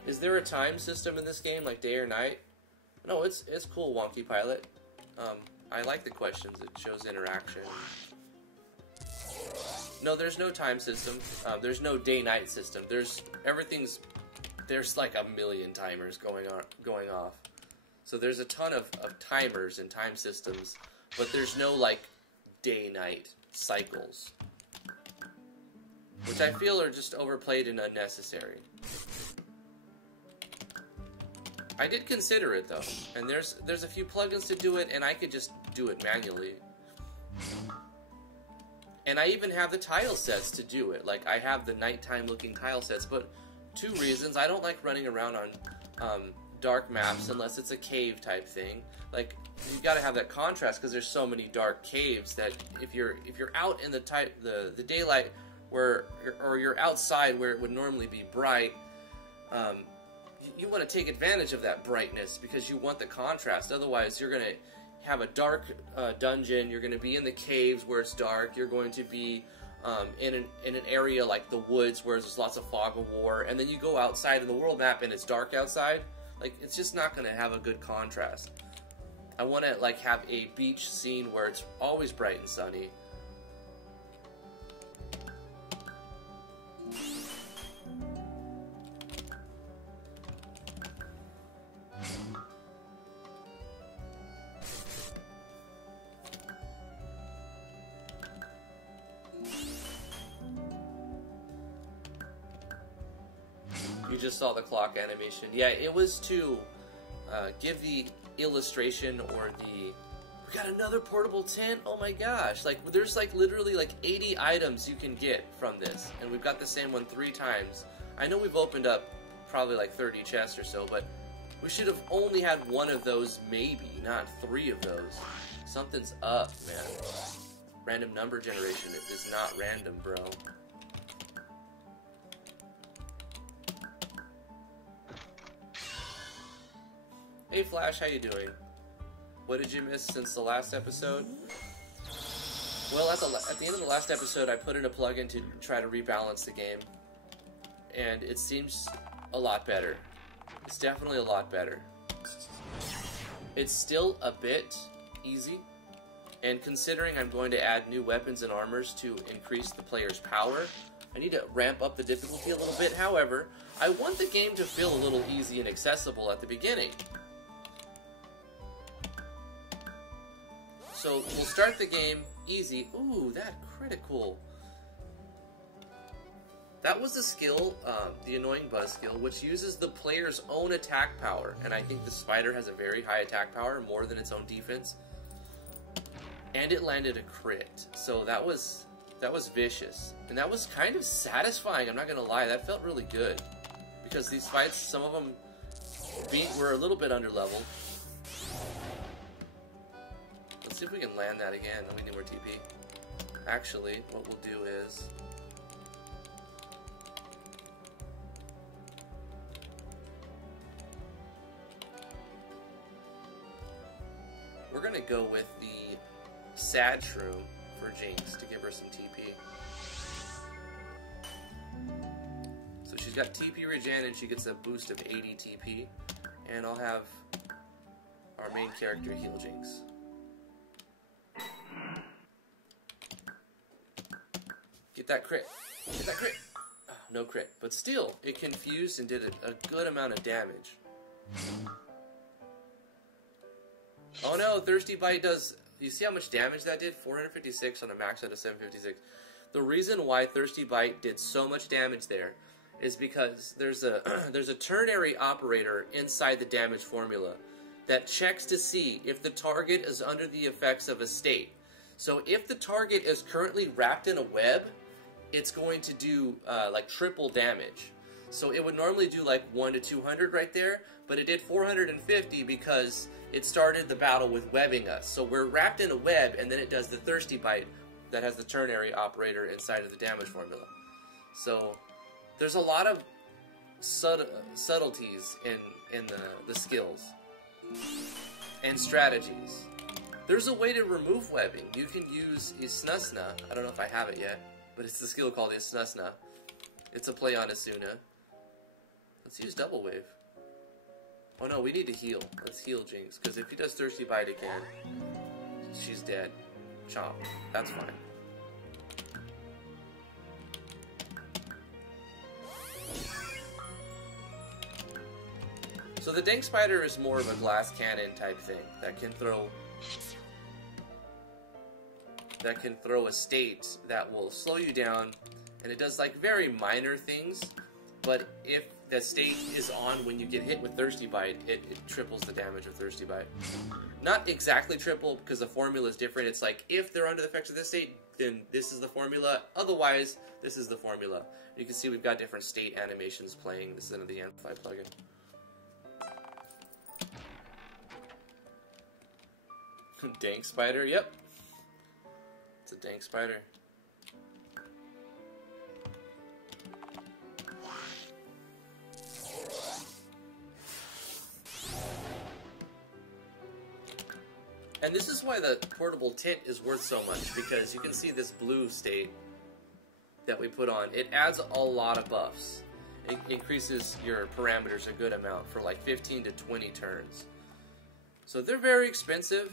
Is there a time system in this game, like day or night? No, it's cool, Wonky Pilot. I like the questions. It shows interaction. No, there's no time system. There's no day-night system. There's like a million timers going off. So there's a ton of timers and time systems, but there's no like day-night cycles, which I feel are just overplayed and unnecessary. I did consider it though, and there's a few plugins to do it, and I could just do it manually. And I even have the tile sets to do it. Like, I have the nighttime looking tile sets, but 2 reasons. I don't like running around on dark maps unless it's a cave type thing. Like, you gotta have that contrast because there's so many dark caves that if you're out in the daylight or you're outside where it would normally be bright, you want to take advantage of that brightness because you want the contrast. Otherwise, you're going to have a dark dungeon. You're going to be in the caves where it's dark. You're going to be in an area like the woods where there's lots of fog of war, and then you go outside in the world map and it's dark outside, like, it's just not going to have a good contrast. I want to, like, have a beach scene where it's always bright and sunny. You just saw the clock animation. Yeah, it was to give the illustration or the... We got another portable tent? Oh my gosh. Like, there's like literally like 80 items you can get from this. And we've got the same one 3 times. I know we've opened up probably like 30 chests or so, but we should have only had 1 of those maybe, not 3 of those. Something's up, man. Random number generation. It is not random, bro. Hey Flash, how you doing? What did you miss since the last episode? Well, at the end of the last episode, I put in a plugin to try to rebalance the game, and it seems a lot better. It's definitely a lot better. It's still a bit easy, and considering I'm going to add new weapons and armors to increase the player's power, I need to ramp up the difficulty a little bit. However, I want the game to feel a little easy and accessible at the beginning. So we'll start the game easy. Ooh, that critical. That was a skill, the annoying buzz skill, which uses the player's own attack power. And I think the spider has a very high attack power, more than its own defense. And it landed a crit. So that was vicious. And that was kind of satisfying, I'm not gonna lie. That felt really good. Because these fights, some of them were a little bit underleveled. Let's see if we can land that again. We need more TP. Actually, what we'll do is... we're gonna go with the sad shroom for Jinx to give her some TP. So she's got TP regen and she gets a boost of 80 TP. And I'll have our main character heal Jinx. Get that crit. Get that crit. Oh, no crit. But still, it confused and did a good amount of damage. Oh no, Thirsty Bite does... You see how much damage that did? 456 on a max out of 756. The reason why Thirsty Bite did so much damage there is because there's a ternary operator inside the damage formula that checks to see if the target is under the effects of a state. So if the target is currently wrapped in a web, it's going to do like triple damage. So it would normally do like 1 to 200 right there, but it did 450 because it started the battle with webbing us. So we're wrapped in a web, and then it does the Thirsty Bite that has the ternary operator inside of the damage formula. So there's a lot of subtleties in the skills and strategies. There's a way to remove webbing. You can use Isnusna. I don't know if I have it yet, but it's the skill called Isnusna. It's a play on Asuna. Let's use Double Wave. Oh no, we need to heal. Let's heal Jinx, because if he does Thirsty Bite again, she's dead. Chomp. That's fine. So the Dank Spider is more of a glass cannon type thing that can throw a state that will slow you down, and it does like very minor things, but if the state is on when you get hit with Thirsty Bite, it triples the damage of Thirsty Bite. Not exactly triple, because the formula is different. It's like, if they're under the effects of this state, then this is the formula. Otherwise, this is the formula. You can see we've got different state animations playing. This is under the Amplify plugin. Dank Spider, yep. It's a Dank Spider. And this is why the portable tint is worth so much, because you can see this blue state that we put on, it adds a lot of buffs. It increases your parameters a good amount for like 15 to 20 turns. So they're very expensive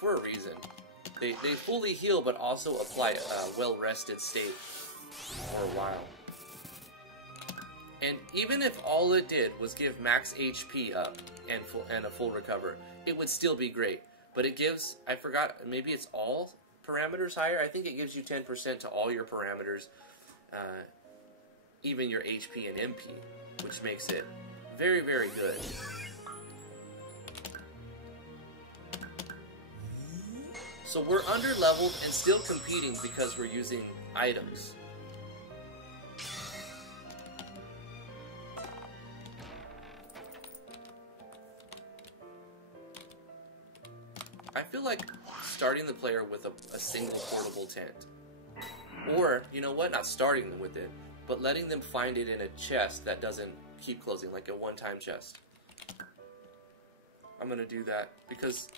for a reason. They fully heal, but also apply a well-rested state for a while. And even if all it did was give max HP up and a full recover, it would still be great. But it gives, I forgot, maybe it's all parameters higher? I think it gives you 10% to all your parameters, even your HP and MP, which makes it very, very good. So we're under-leveled and still competing because we're using items. I feel like starting the player with a single portable tent. Or, you know what, not starting them with it, but letting them find it in a chest that doesn't keep closing, like a one-time chest. I'm going to do that because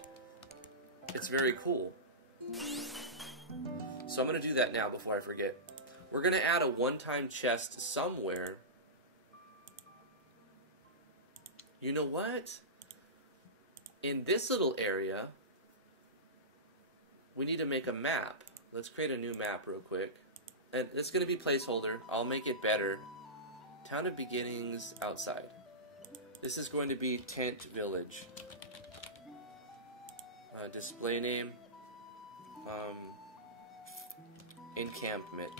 it's very cool. So I'm going to do that now before I forget. We're going to add a one-time chest somewhere. You know what? In this little area, we need to make a map. Let's create a new map real quick. And it's going to be placeholder. I'll make it better. Town of Beginnings outside. This is going to be Tent Village. Display name. Encampment.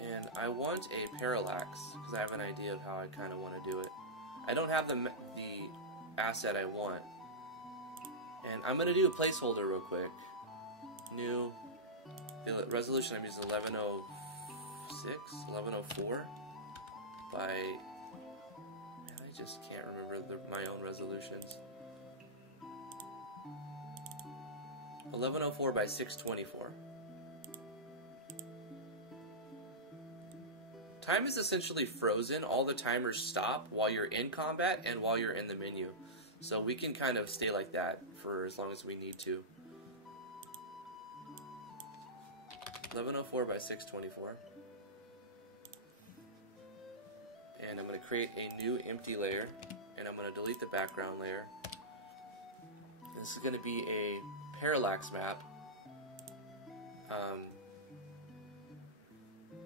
And I want a parallax because I have an idea of how I kind of want to do it. I don't have the asset I want. And I'm going to do a placeholder real quick. New. The resolution I'm using 1106, 1104 by. Man, I just can't remember my own resolutions. 1104 by 624. Time is essentially frozen. All the timers stop while you're in combat and while you're in the menu. So we can kind of stay like that for as long as we need to. 1104 by 624. And I'm going to create a new empty layer. And I'm going to delete the background layer. This is going to be a parallax map.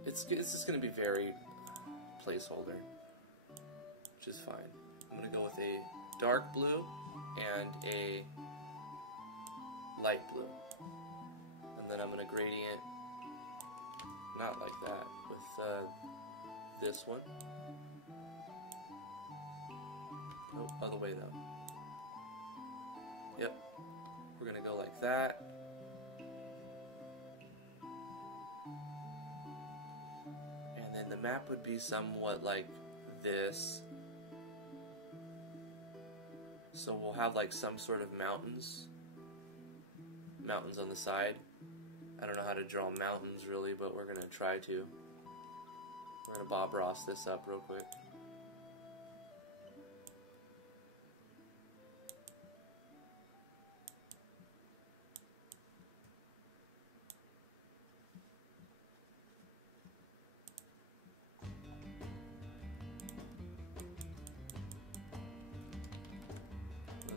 It's just going to be very placeholder, which is fine. I'm going to go with a dark blue and a light blue. And then I'm going to gradient, not like that, with this one. Oh, other way though. Yep. We're going to go like that. And then the map would be somewhat like this. So we'll have like some sort of mountains on the side. I don't know how to draw mountains really, but we're gonna try to. We're gonna Bob Ross this up real quick.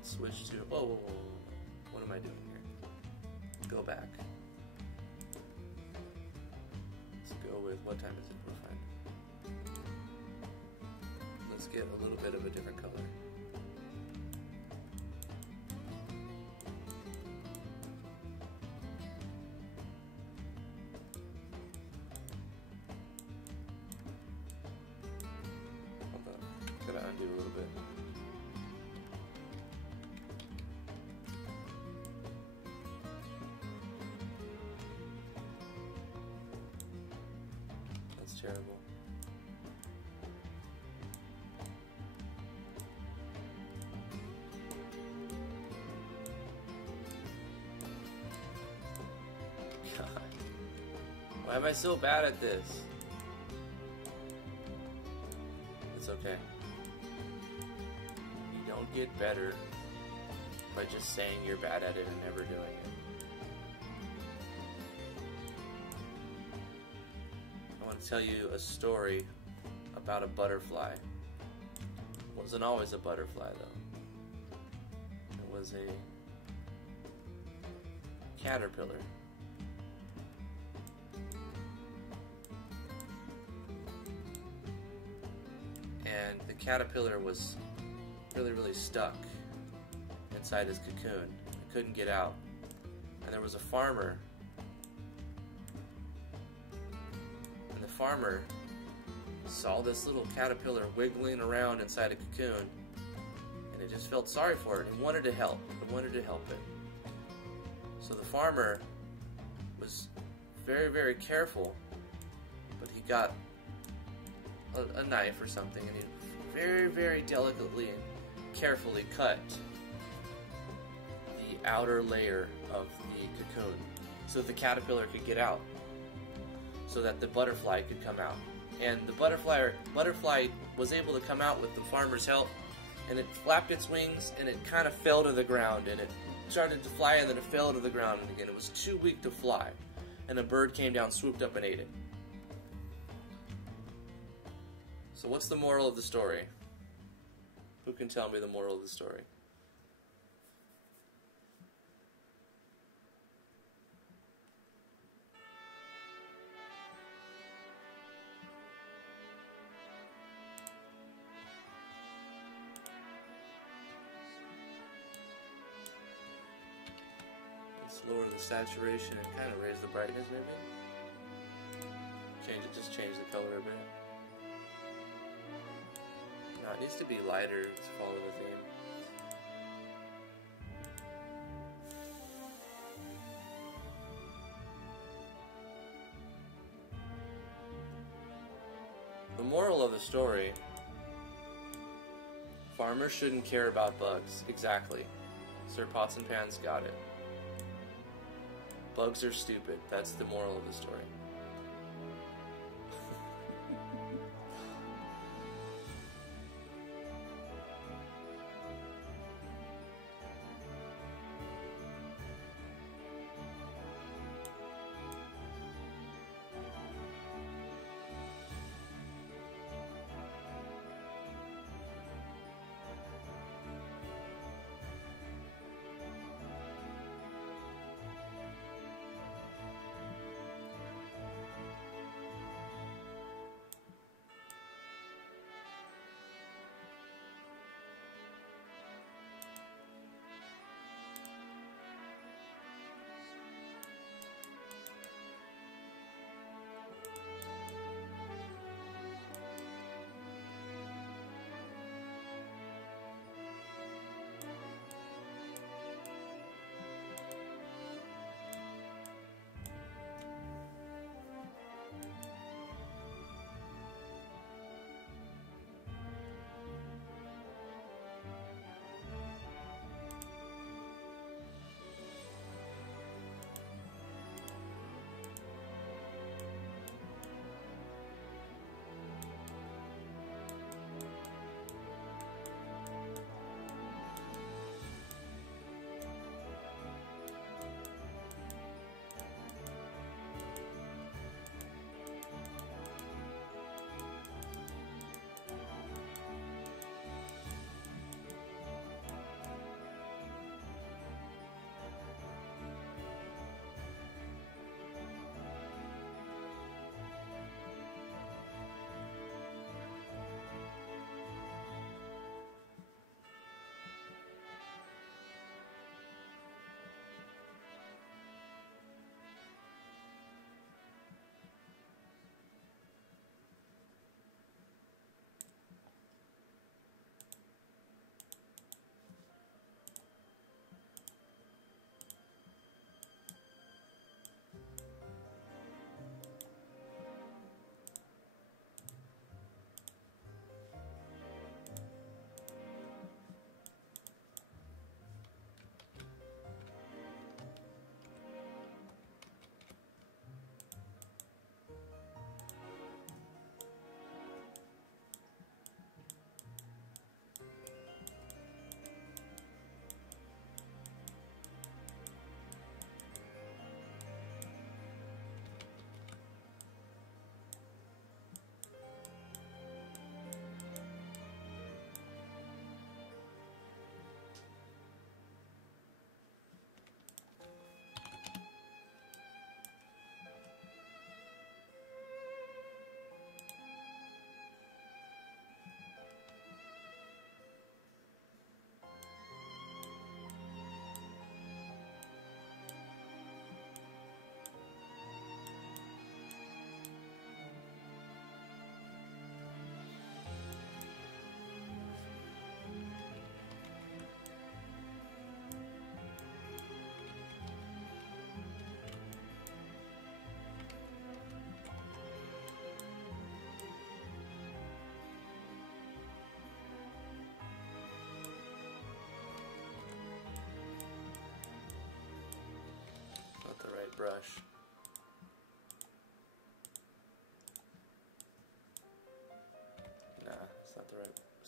Switch to, whoa, what am I doing here? Go back. Let's go with, what time is it? We're fine. Let's get a little bit of a different color. Hold on, gotta undo a little bit. Terrible. God. Why am I so bad at this? It's okay. don't get better by just saying you're bad at it and never doing it. I want to tell you a story about a butterfly. It wasn't always a butterfly though. It was a caterpillar. And the caterpillar was really stuck inside his cocoon. It couldn't get out. And there was a farmer. And the farmer saw this little caterpillar wiggling around inside a cocoon, and it just felt sorry for it and wanted to help. It wanted to help it. So the farmer was very careful, but he got a knife or something, and he very delicately and carefully cut the outer layer of the cocoon so that the caterpillar could get out, so that the butterfly could come out. And the butterfly was able to come out with the farmer's help, and it flapped its wings, and it kind of fell to the ground, and it started to fly, and then it fell to the ground, and again it was too weak to fly, and a bird came down, swooped up, and ate it. So what's the moral of the story? Who can tell me the moral of the story? Let's lower the saturation and kind of raise the brightness maybe. Just change the color a bit. No, it needs to be lighter to follow the theme. The moral of the story: farmers shouldn't care about bugs. Exactly. Sir Pots and Pans got it. Bugs are stupid. That's the moral of the story.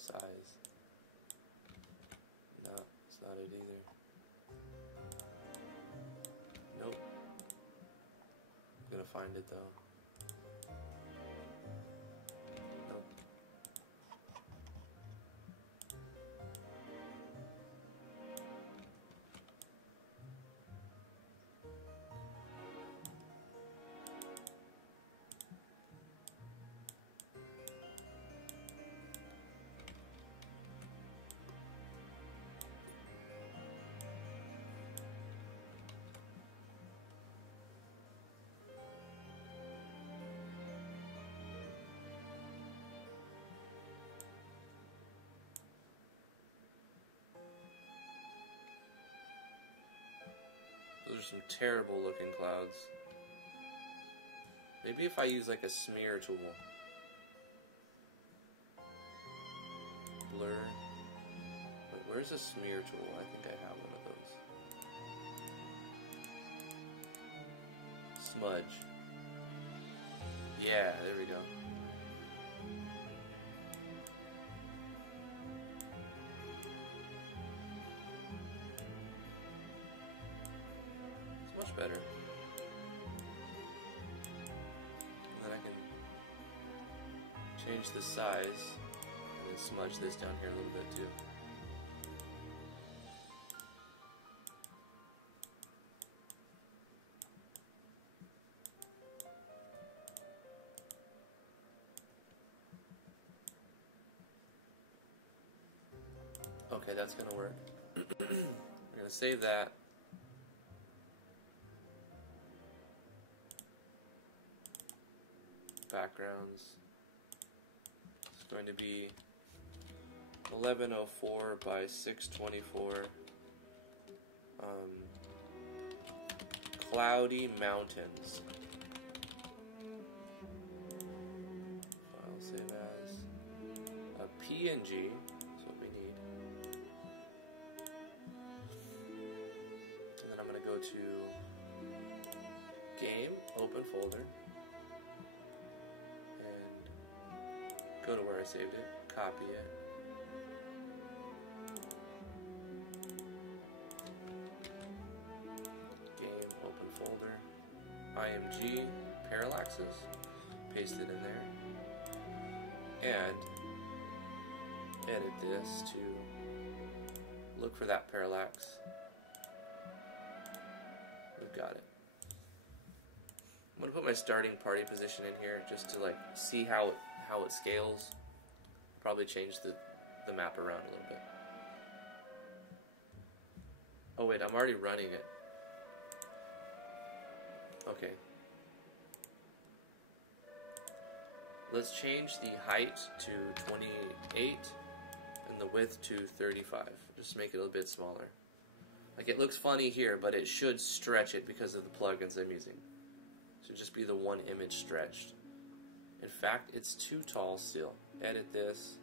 size. No, it's not it either. Nope. I'm gonna find it though. Nope. Those are some terrible looking clouds. Maybe if I use like a smear tool. Blur. Wait, where's a smear tool? I think I have one of those. Smudge. Yeah, there we go. It's much better. And then I can change the size and then smudge this down here a little bit too. Okay, that's gonna work. We're gonna save that. Backgrounds. It's going to be 1104 by 624. Cloudy mountains. File save as a PNG. That's what we need. And then I'm going to go to Game, Open Folder, and go to where I saved it, copy it. IMG parallaxes, paste it in there, and edit this to look for that parallax. We've got it. I'm gonna put my starting party position in here just to like see how it scales. Probably change the map around a little bit. Oh wait, I'm already running it. Okay. Let's change the height to 28 and the width to 35. Just make it a little bit smaller. Like it looks funny here, but it should stretch it because of the plugins I'm using. It should just be the one image stretched. In fact, it's too tall still. Edit this.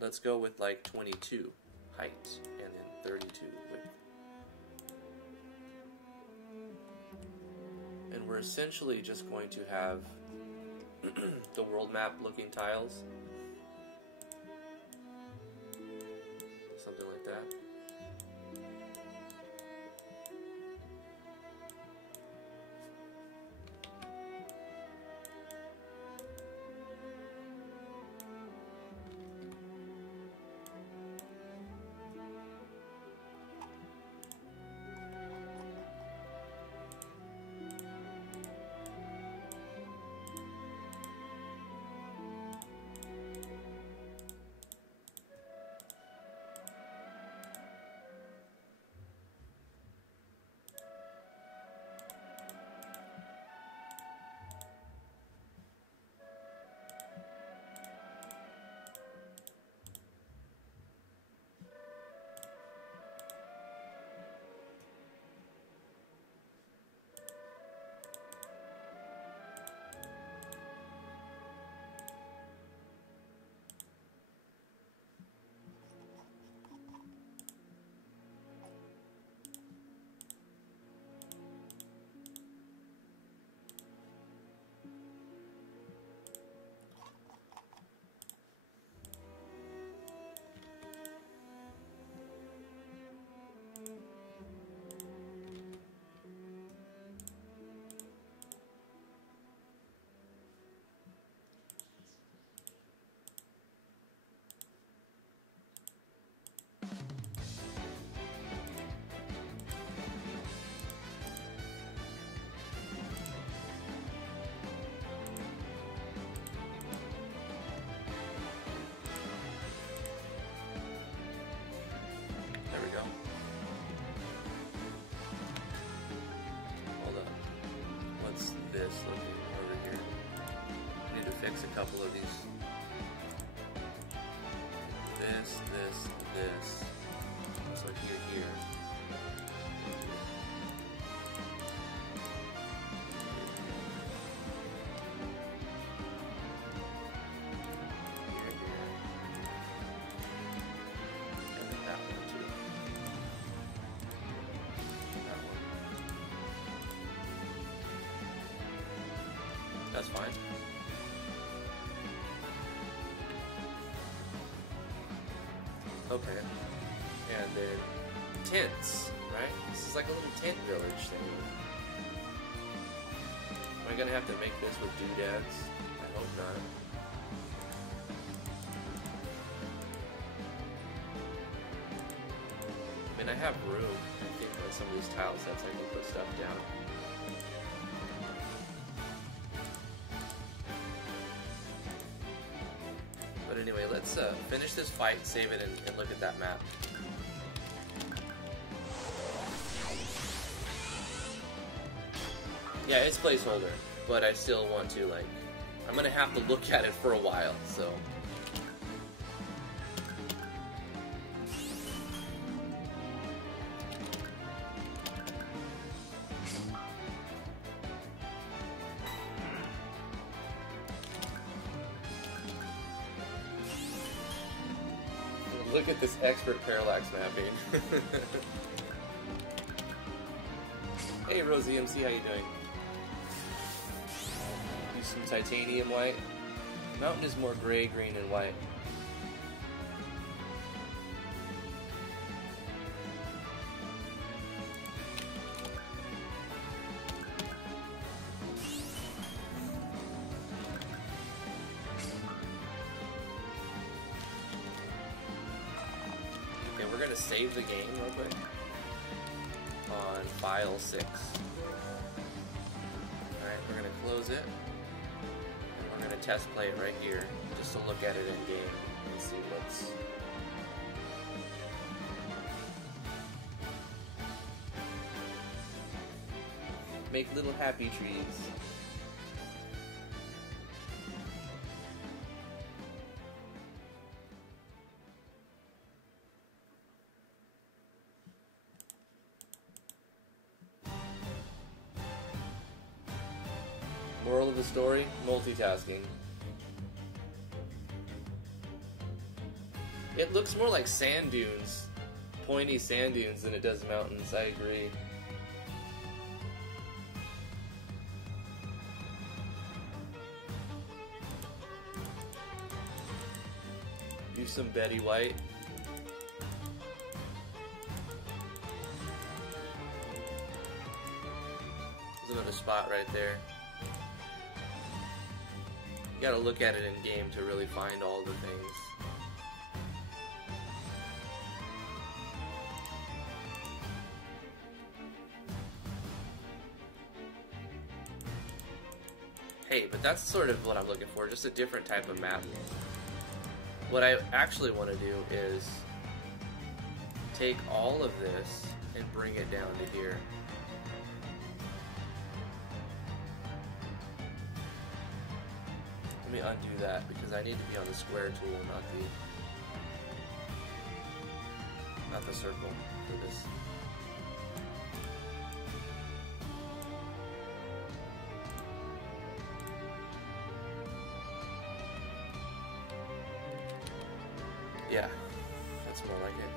Let's go with like 22 height and then 32 width. And we're essentially just going to have the world map looking tiles. Something like that. couple of these. This. So here. That's fine. Okay. And then tents, right? This is like a little tent village thing. Am I gonna have to make this with doodads? I hope not. I mean, I have room, I think, on some of these tile sets I can put stuff down. But anyway, let's finish this fight, save it, and look at that map. Yeah, it's placeholder, but I still want to, like, I'm gonna have to look at it for a while, so. Look at this expert parallax mapping. Hey Rosie MC, how you doing? Use some titanium white. Mountain is more gray, green, and white. We're going to save the game real quick on file 6. Alright, we're going to close it, and we're going to test play it right here, just to look at it in game and see what's... Make little happy trees. Moral of the story, multitasking. It looks more like sand dunes, pointy sand dunes, than it does mountains, I agree. Do some Betty White. There's another spot right there. You gotta look at it in game to really find all the things. Hey, but that's sort of what I'm looking for, just a different type of map. What I actually want to do is take all of this and bring it down to here. Let me undo that because I need to be on the square tool, not the circle for this. Yeah, that's more like it.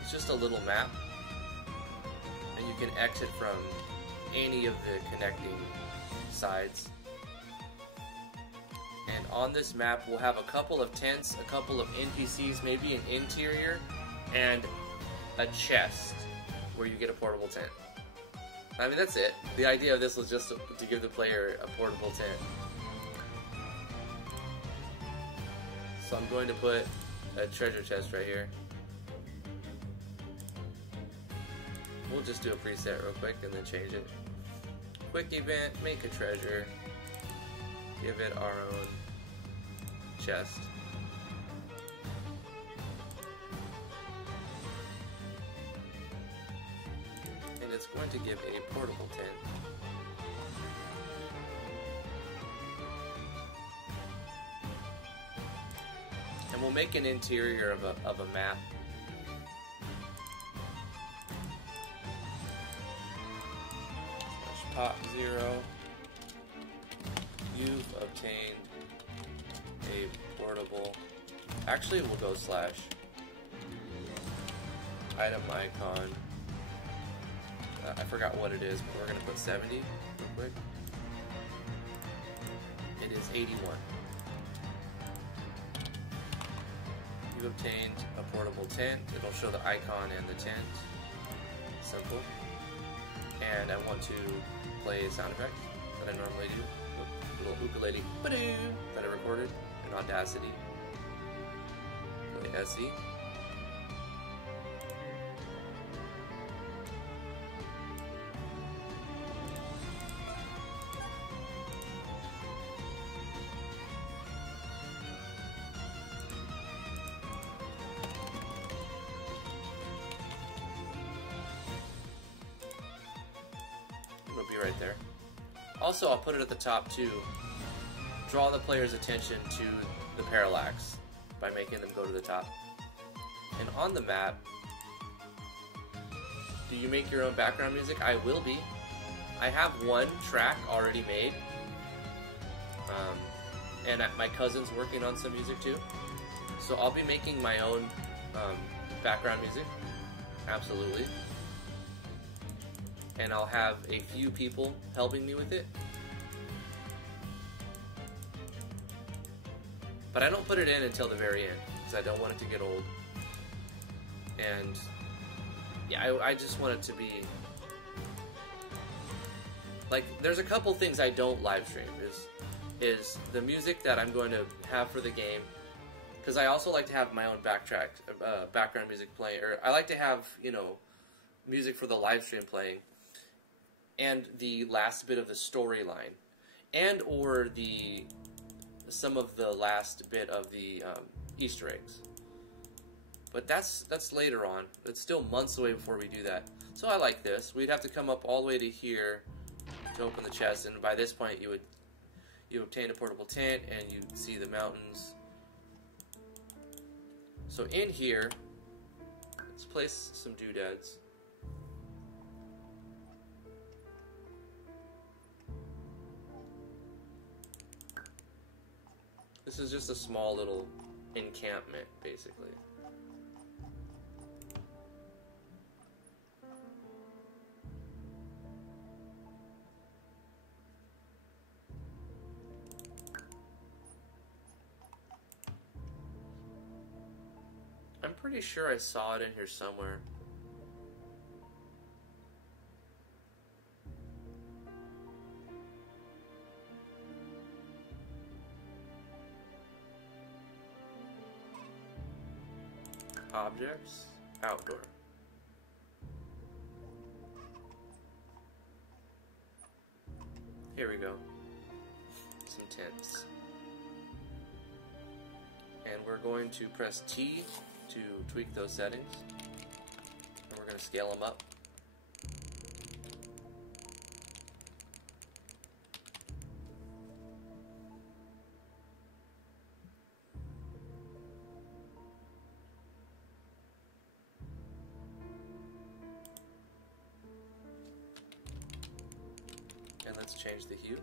It's just a little map. And you can exit from any of the connecting sides. And on this map we'll have a couple of tents, a couple of NPCs, maybe an interior, and a chest where you get a portable tent. I mean, that's it. The idea of this was just to give the player a portable tent. So I'm going to put a treasure chest right here. We'll just do a preset real quick and then change it. Quick event, make a treasure. Give it our own chest. it's going to give a portable tent. And we'll make an interior of a map. Top 0. You've obtained a portable. Actually, we'll go slash item icon. I forgot what it is, but we're gonna put 70 real quick. It is 81. You've obtained a portable tent. It'll show the icon and the tent. Simple. And I want to play a sound effect that I normally do. A little ukulele that I recorded in Audacity. Play SE. It'll be right there. Also, I'll put it at the top to draw the player's attention to the parallax by making them go to the top. And on the map, do you make your own background music? I will be. I have one track already made. And my cousin's working on some music too. So I'll be making my own background music. Absolutely. And I'll have a few people helping me with it. But I don't put it in until the very end, because I don't want it to get old. And yeah, I just want it to be... Like, there's a couple things I don't live stream, is the music that I'm going to have for the game, because I also like to have my own background music playing, or I like to have, you know, music for the live stream playing, and the last bit of the storyline, and or some of the last bit of the Easter eggs. But that's later on. It's still months away before we do that. So I like this. We'd have to come up all the way to here to open the chest, and by this point you obtain a portable tent and you see the mountains. So in here, let's place some doodads. This is just a small little encampment, basically. I'm pretty sure I saw it in here somewhere. Objects, outdoor. Here we go. Some tents. And we're going to press T to tweak those settings. And we're going to scale them up. And let's change the hue.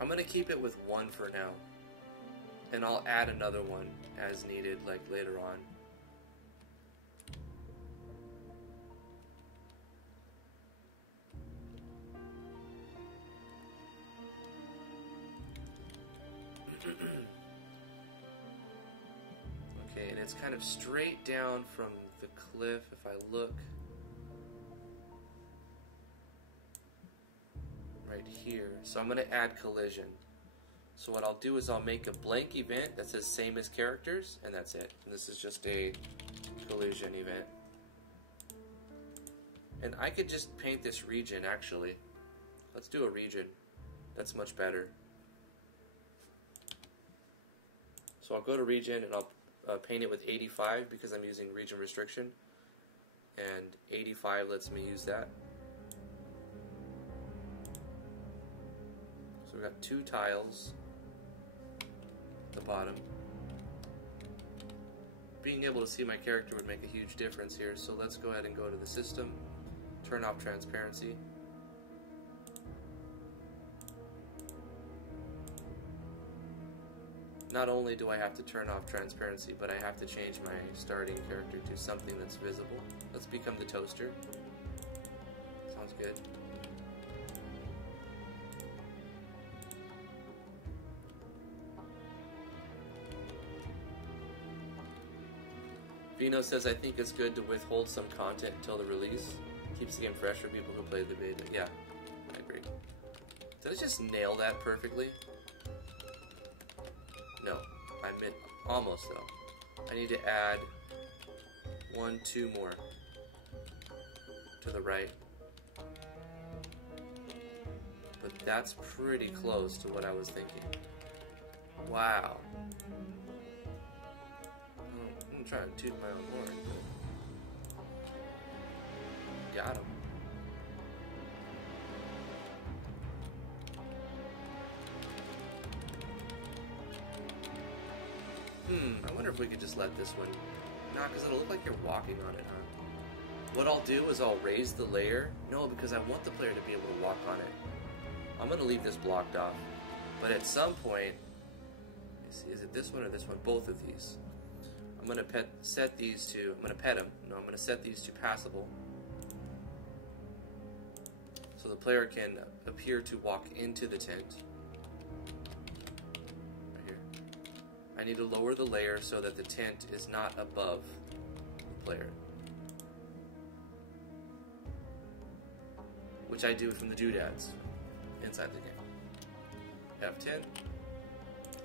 I'm going to keep it with one for now, and I'll add another one as needed, like later on. Okay, and it's kind of straight down from the cliff if I look right here. So I'm going to add collision. So what I'll do is I'll make a blank event that says same as characters, and that's it. And this is just a collision event. And I could just paint this region actually. Let's do a region. That's much better. So I'll go to region and I'll paint it with 85 because I'm using region restriction. And 85 lets me use that. So we've got 2 tiles at the bottom. Being able to see my character would make a huge difference here. So let's go ahead and go to the system, turn off transparency. Not only do I have to turn off transparency, but I have to change my starting character to something that's visible. Let's become the toaster. Sounds good. Vino says, I think it's good to withhold some content until the release. Keeps the game fresh for people who played the beta. Yeah, I agree. Did I just nail that perfectly? No, I meant almost though. I need to add 1, 2 more to the right. But that's pretty close to what I was thinking. Wow. I'm trying to toot my own horn. Got him. I wonder if we could just let this one... Nah, because it'll look like you're walking on it, huh? What I'll do is I'll raise the layer. No, because I want the player to be able to walk on it. I'm going to leave this blocked off. But at some point... Let's see, is it this one or this one? Both of these. I'm going to set these to... I'm going to pet them. No, I'm going to set these to passable. So the player can appear to walk into the tent. I need to lower the layer so that the tent is not above the player. Which I do from the doodads inside the game. F10,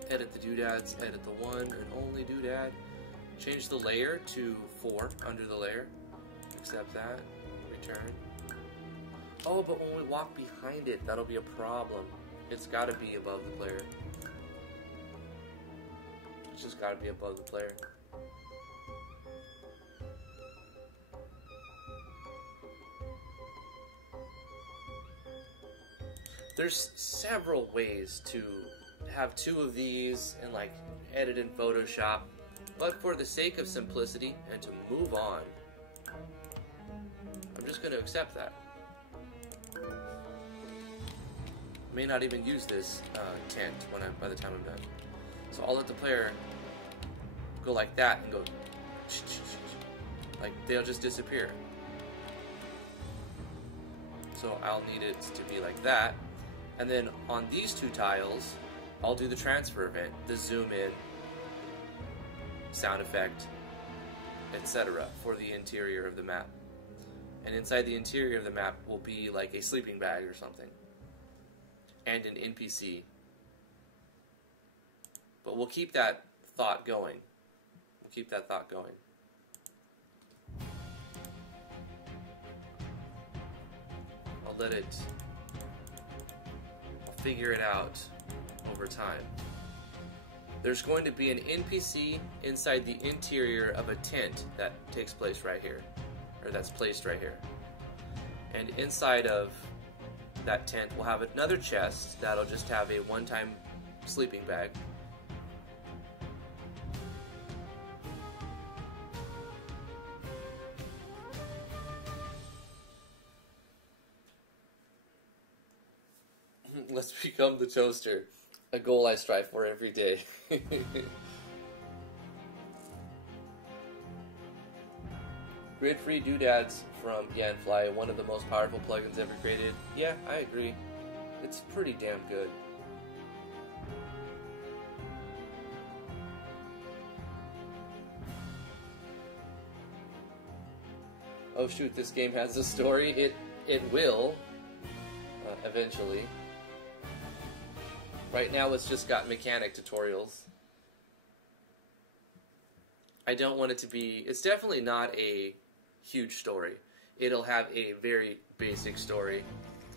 edit the doodads, edit the one and only doodad. Change the layer to 4 under the layer. Accept that, return. Oh, but when we walk behind it, that'll be a problem. It's gotta be above the player. It's just gotta be above the player. There's several ways to have 2 of these and like edit in Photoshop, but for the sake of simplicity and to move on, I'm just gonna accept that. May not even use this tent by the time I'm done. So I'll let the player go like that and go, like they'll just disappear. So I'll need it to be like that. And then on these 2 tiles, I'll do the transfer event, the zoom in, sound effect, etc. for the interior of the map. And inside the interior of the map will be like a sleeping bag or something. And an NPC. But we'll keep that thought going. We'll keep that thought going. I'll let it... I'll figure it out over time. There's going to be an NPC inside the interior of a tent that takes place right here. Or that's placed right here. And inside of that tent we'll have another chest that'll just have a one-time sleeping bag. Let's become the toaster. A goal I strive for every day. Grid-free doodads from Yanfly, one of the most powerful plugins ever created. Yeah, I agree. It's pretty damn good. oh shoot, this game has a story. It will, eventually. Right now it's just got mechanic tutorials. I don't want it to be... It's definitely not a huge story. It'll have a very basic story.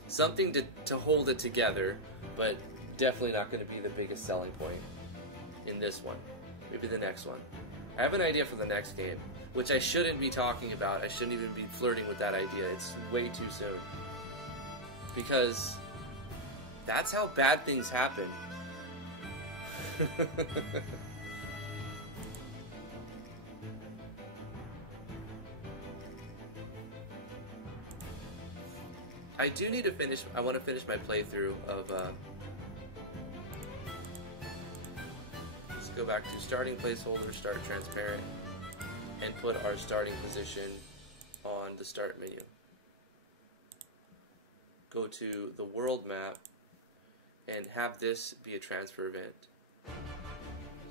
Something to hold it together, but definitely not going to be the biggest selling point in this one. Maybe the next one. I have an idea for the next game, which I shouldn't be talking about. I shouldn't even be flirting with that idea. It's way too soon. Because that's how bad things happen. I do need to finish... I want to finish my playthrough of... let's go back to starting placeholder, start transparent, and put our starting position on the start menu. Go to the world map and have this be a transfer event.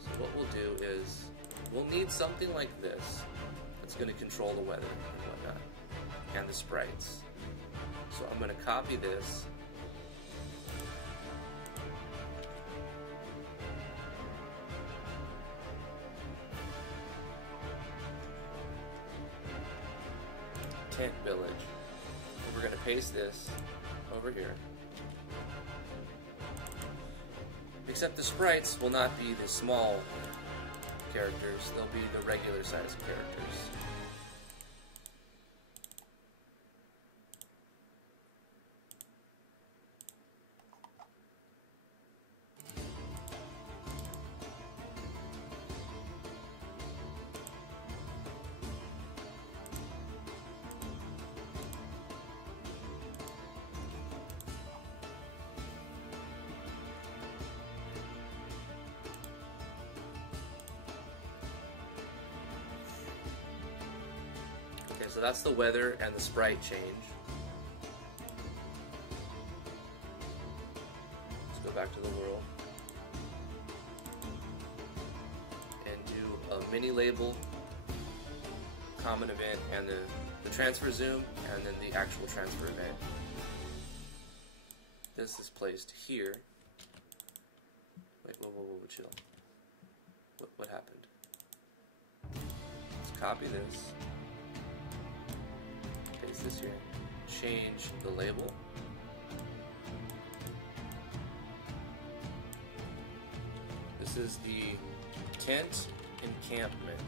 So what we'll do is we'll need something like this that's going to control the weather and whatnot, and the sprites. So I'm going to copy this. Tent village. And we're going to paste this over here. Except the sprites will not be the small characters, they'll be the regular size characters. So that's the weather and the sprite change. Let's go back to the world and do a mini label, common event, and the transfer zoom, and then the actual transfer event. This is placed here. Wait, whoa, chill. What happened? Let's copy this. This here. Change the label. This is the tent encampment.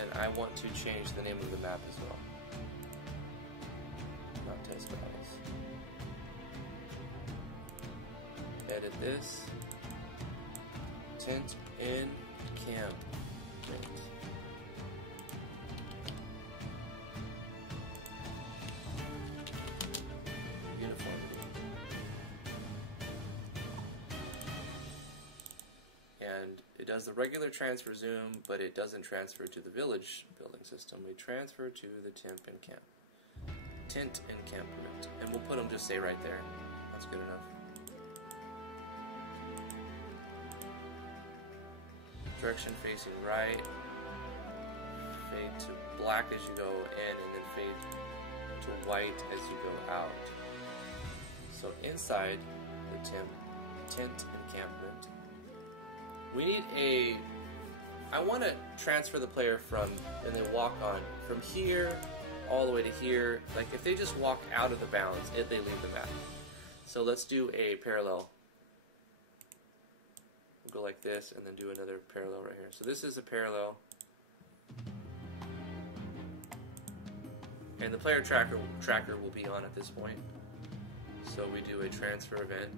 And I want to change the name of the map as well. Not test battles. Edit this. Tent encampment. Uniformity. And it does the regular transfer zoom, but it doesn't transfer to the village building system. We transfer to the tent encampment. And we'll put them, just say right there. That's good enough. Direction facing right, fade to black as you go in, and then fade to white as you go out. So inside the tent encampment, we need I want to transfer the player from, and they walk on, from here all the way to here. Like if they just walk out of the bounds, they leave the map. So let's do a parallel. Go like this and then do another parallel right here. So this is a parallel, and the player tracker will be on at this point. So we do a transfer event,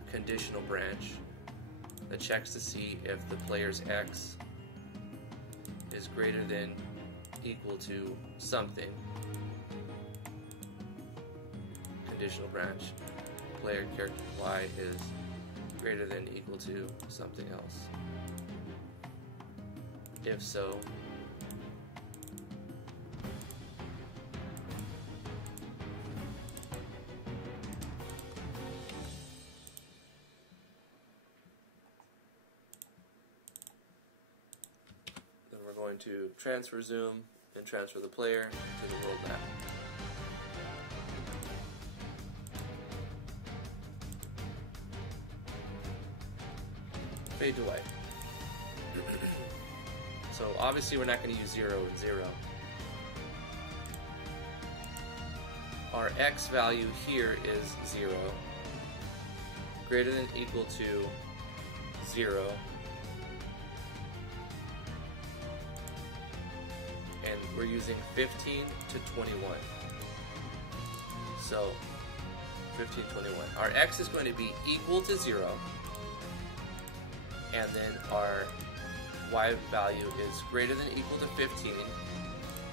a conditional branch that checks to see if the player's X is greater than equal to something. Conditional branch, player character Y is greater than equal to something else. If so, going to transfer zoom and transfer the player to the world map. Fade to white. So obviously we're not going to use 0 and 0. Our X value here is 0, greater than or equal to 0, and we're using 15 to 21. So 15, 21. Our X is going to be equal to 0, and then our Y value is greater than or equal to 15,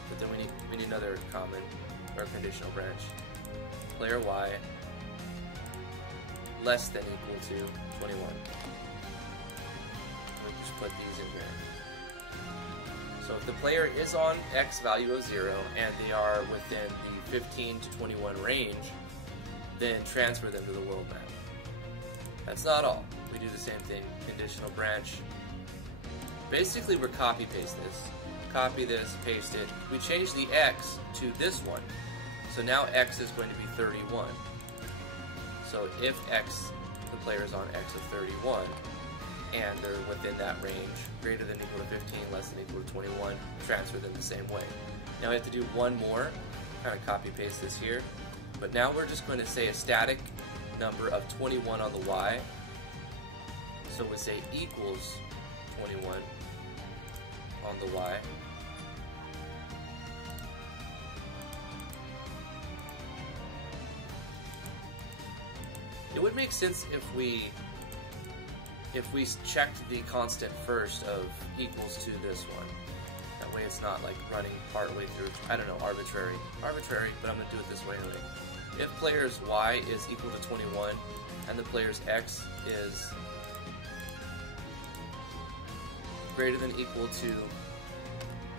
but then we need another common or conditional branch. Player Y less than or equal to 21. We'll just put these in here. So if the player is on X value of 0 and they are within the 15 to 21 range, then transfer them to the world map. That's not all. We do the same thing. Conditional branch. Basically, we're copy paste this. Copy this, paste it. We change the X to this one. So now X is going to be 31. So if X, the player is on X of 31, and they're within that range, greater than or equal to 15, less than or equal to 21, transfer them the same way. Now we have to do one more, kind of copy paste this here, but now we're just going to say a static number of 21 on the Y. So we say equals 21 on the Y. It would make sense if we checked the constant first of equals to this one. That way it's not like running part way through, I don't know, arbitrary, but I'm going to do it this way anyway. If player's Y is equal to 21 and the player's X is greater than or equal to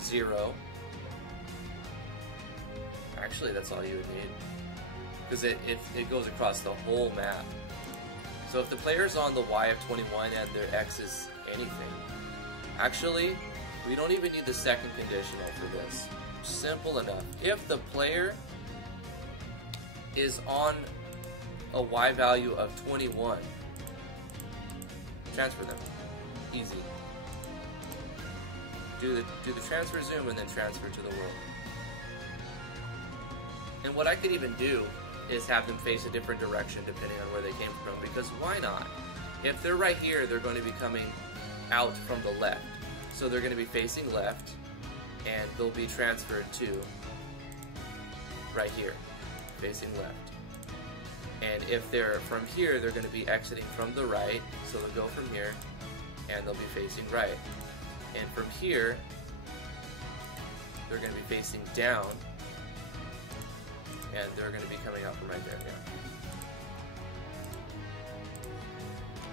0, actually that's all you would need, because it goes across the whole map. So if the player's on the Y of 21 and their X is anything, actually we don't even need the second conditional for this. Simple enough. If the player is on a Y value of 21, transfer them. Easy. Do the transfer zoom and then transfer to the world. And what I could even do is have them face a different direction depending on where they came from, because why not? If they're right here, they're going to be coming out from the left. So they're going to be facing left, and they'll be transferred to right here, facing left. And if they're from here, they're going to be exiting from the right, so they'll go from here, and they'll be facing right. And from here, they're going to be facing down, and they're going to be coming out from right there.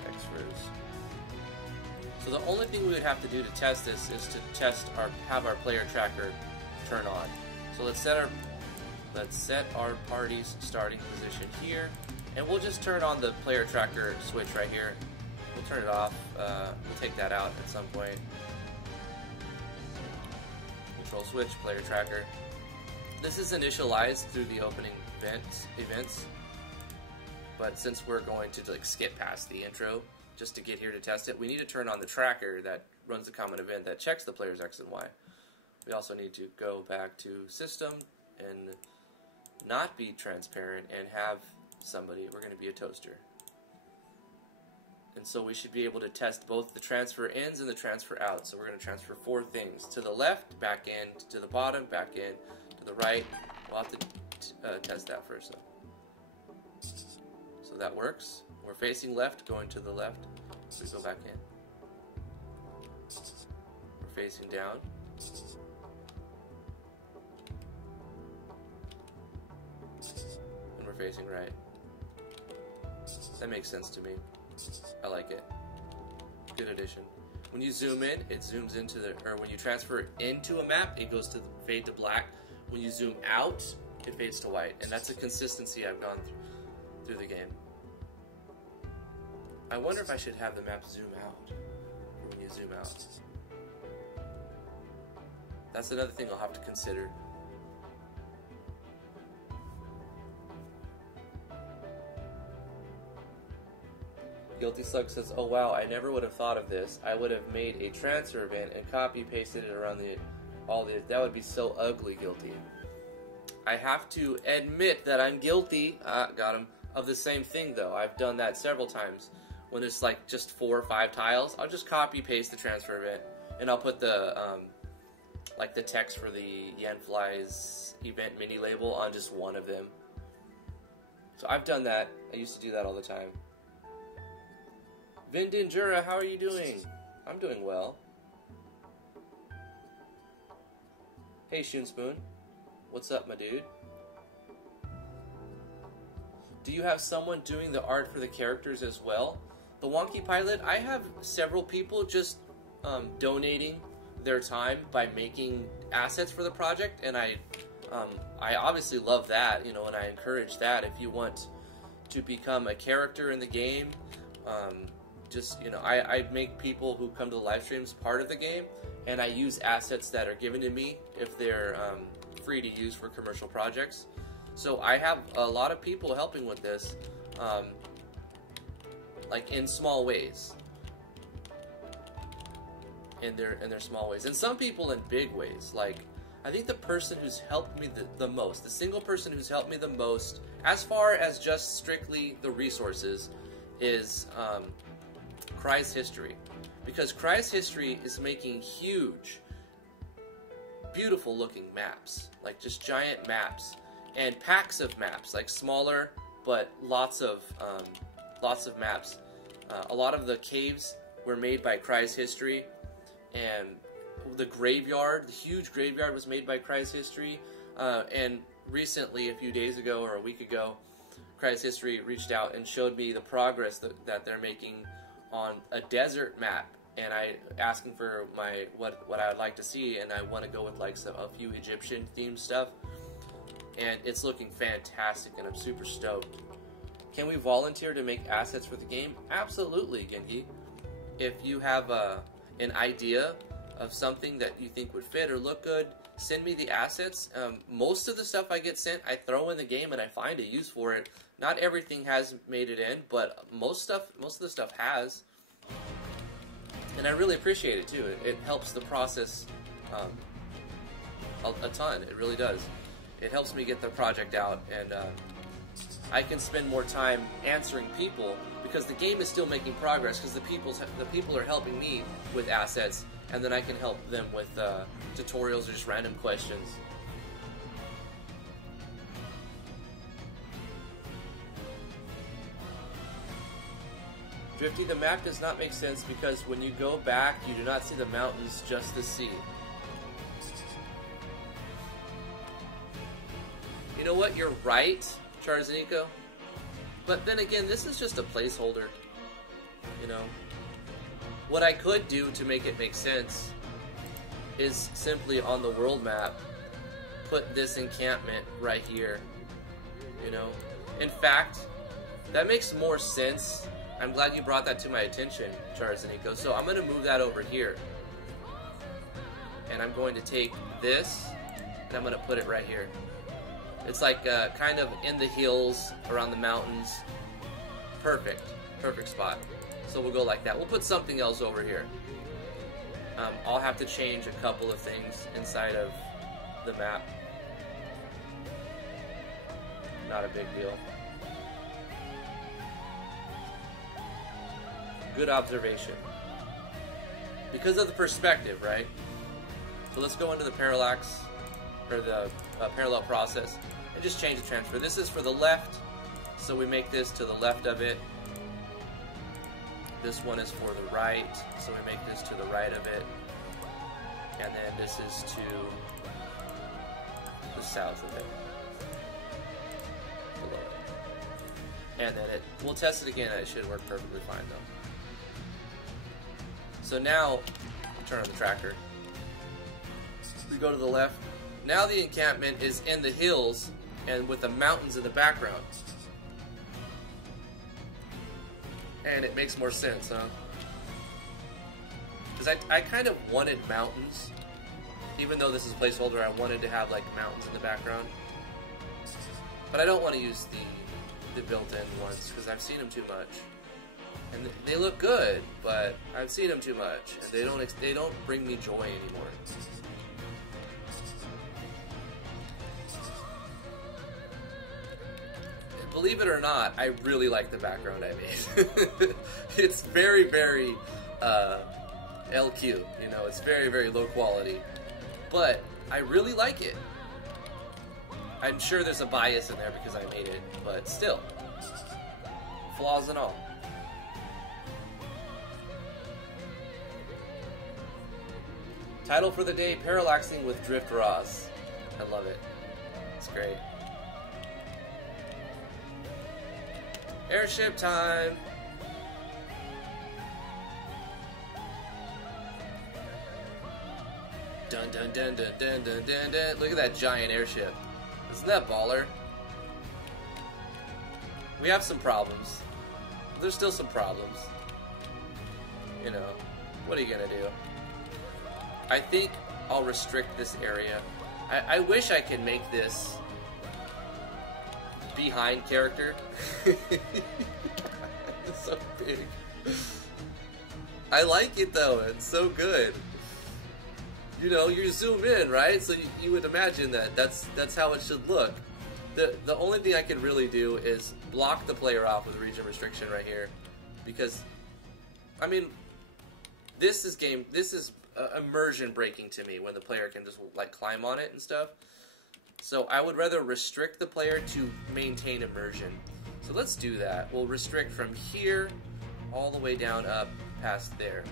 Yeah. X-rows. So the only thing we would have to do to test this is to have our player tracker turn on. So let's set our party's starting position here, and we'll just turn on the player tracker switch right here. We'll turn it off. We'll take that out at some point. Control switch, player tracker. This is initialized through the opening events, but since we're going to like skip past the intro just to get here to test it, we need to turn on the tracker that runs the common event that checks the player's X and Y. We also need to go back to system and not be transparent and have somebody, we're going to be a toaster. And so we should be able to test both the transfer ins and the transfer out. So we're going to transfer 4 things. To the left, back in, to the bottom, back in, to the right. We'll have to test that first though. So that works. We're facing left, going to the left. So we go back in. We're facing down. And we're facing right. That makes sense to me. I like it. Good addition. When you zoom in, it zooms into or when you transfer into a map, it goes to fade to black. When you zoom out, it fades to white. And that's a consistency I've gone through the game. I wonder if I should have the map zoom out when you zoom out. That's another thing I'll have to consider. Guilty Slug says, oh wow, I never would have thought of this. I would have made a transfer event and copy pasted it around that would be so ugly, Guilty. I have to admit that I'm guilty, got him, of the same thing though. I've done that several times. When there's like just 4 or 5 tiles, I'll just copy paste the transfer event and I'll put the like the text for the Yanfly's event mini label on just one of them. So I've done that. I used to do that all the time. Vindinjura, how are you doing? I'm doing well. Hey Shoonspoon, what's up, my dude? Do you have someone doing the art for the characters as well? The Wonky Pilot, I have several people just donating their time by making assets for the project, and I obviously love that, you know, and I encourage that. If you want to become a character in the game, just, you know, I make people who come to the live streams part of the game, and I use assets that are given to me if they're free to use for commercial projects. So I have a lot of people helping with this, like in small ways. In their small ways, and some people in big ways. Like, I think the person who's helped me the most, the single person who's helped me the most, as far as just strictly the resources, is Cry's History. Because Cry's History is making huge, beautiful looking maps, like just giant maps, and packs of maps, like smaller, but lots of maps. A lot of the caves were made by Cry's History, and the graveyard, the huge graveyard, was made by Cry's History. And recently, a few days ago or a week ago, Cry's History reached out and showed me the progress that they're making on a desert map. And I asking for what I would like to see, and I want to go with like a few Egyptian themed stuff. And it's looking fantastic, and I'm super stoked. Can we volunteer to make assets for the game? Absolutely, Genki. If you have an idea of something that you think would fit or look good, send me the assets. Most of the stuff I get sent, I throw in the game and I find a use for it. Not everything has made it in, but most of the stuff has. And I really appreciate it too. It helps the process a ton. It really does. It helps me get the project out, and I can spend more time answering people, because the game is still making progress, because the people are helping me with assets, and then I can help them with tutorials or just random questions. Drifty, the map does not make sense because when you go back, you do not see the mountains, just the sea. You know what? You're right, Charzanico. But then again, this is just a placeholder. You know, what I could do to make it make sense is simply on the world map put this encampment right here. You know, in fact, that makes more sense. I'm glad you brought that to my attention, Charzanico. So I'm going to move that over here, and I'm going to take this and I'm going to put it right here. It's like kind of in the hills, around the mountains. Perfect. Perfect spot. So we'll go like that. We'll put something else over here. I'll have to change a couple of things inside of the map. Not a big deal. Good observation. Because of the perspective, right? So let's go into the parallax, or the parallel process, and just change the transfer. This is for the left, so we make this to the left of it. This one is for the right, so we make this to the right of it. And then this is to the south of it. Below it. And then we'll test it again, and it should work perfectly fine though. So now, turn on the tractor. We go to the left. Now the encampment is in the hills and with the mountains in the background. And it makes more sense, huh? Because I kind of wanted mountains Even though this is a placeholder, I wanted to have like mountains in the background. But I don't want to use the built-in ones because I've seen them too much. And they look good, but I've seen them too much, and they don't bring me joy anymore. Believe it or not, I really like the background I made. It's very, very LQ, you know, it's very, very low quality. But I really like it. I'm sure there's a bias in there because I made it, but still. Flaws and all. Title for the day, Parallaxing with Drift Raws. I love it. It's great. Airship time! Dun dun dun dun dun dun dun dun. Look at that giant airship. Isn't that baller? We have some problems. There's still some problems. You know, what are you gonna do? I think I'll restrict this area. I wish I could make this behind character. It's so big. I like it though, it's so good. You know, you zoom in, right? So you would imagine that's how it should look. The only thing I can really do is block the player off with region restriction right here. Because, I mean, this is immersion breaking to me when the player can just like climb on it and stuff. So I would rather restrict the player to maintain immersion. So let's do that. We'll restrict from here all the way down up past there.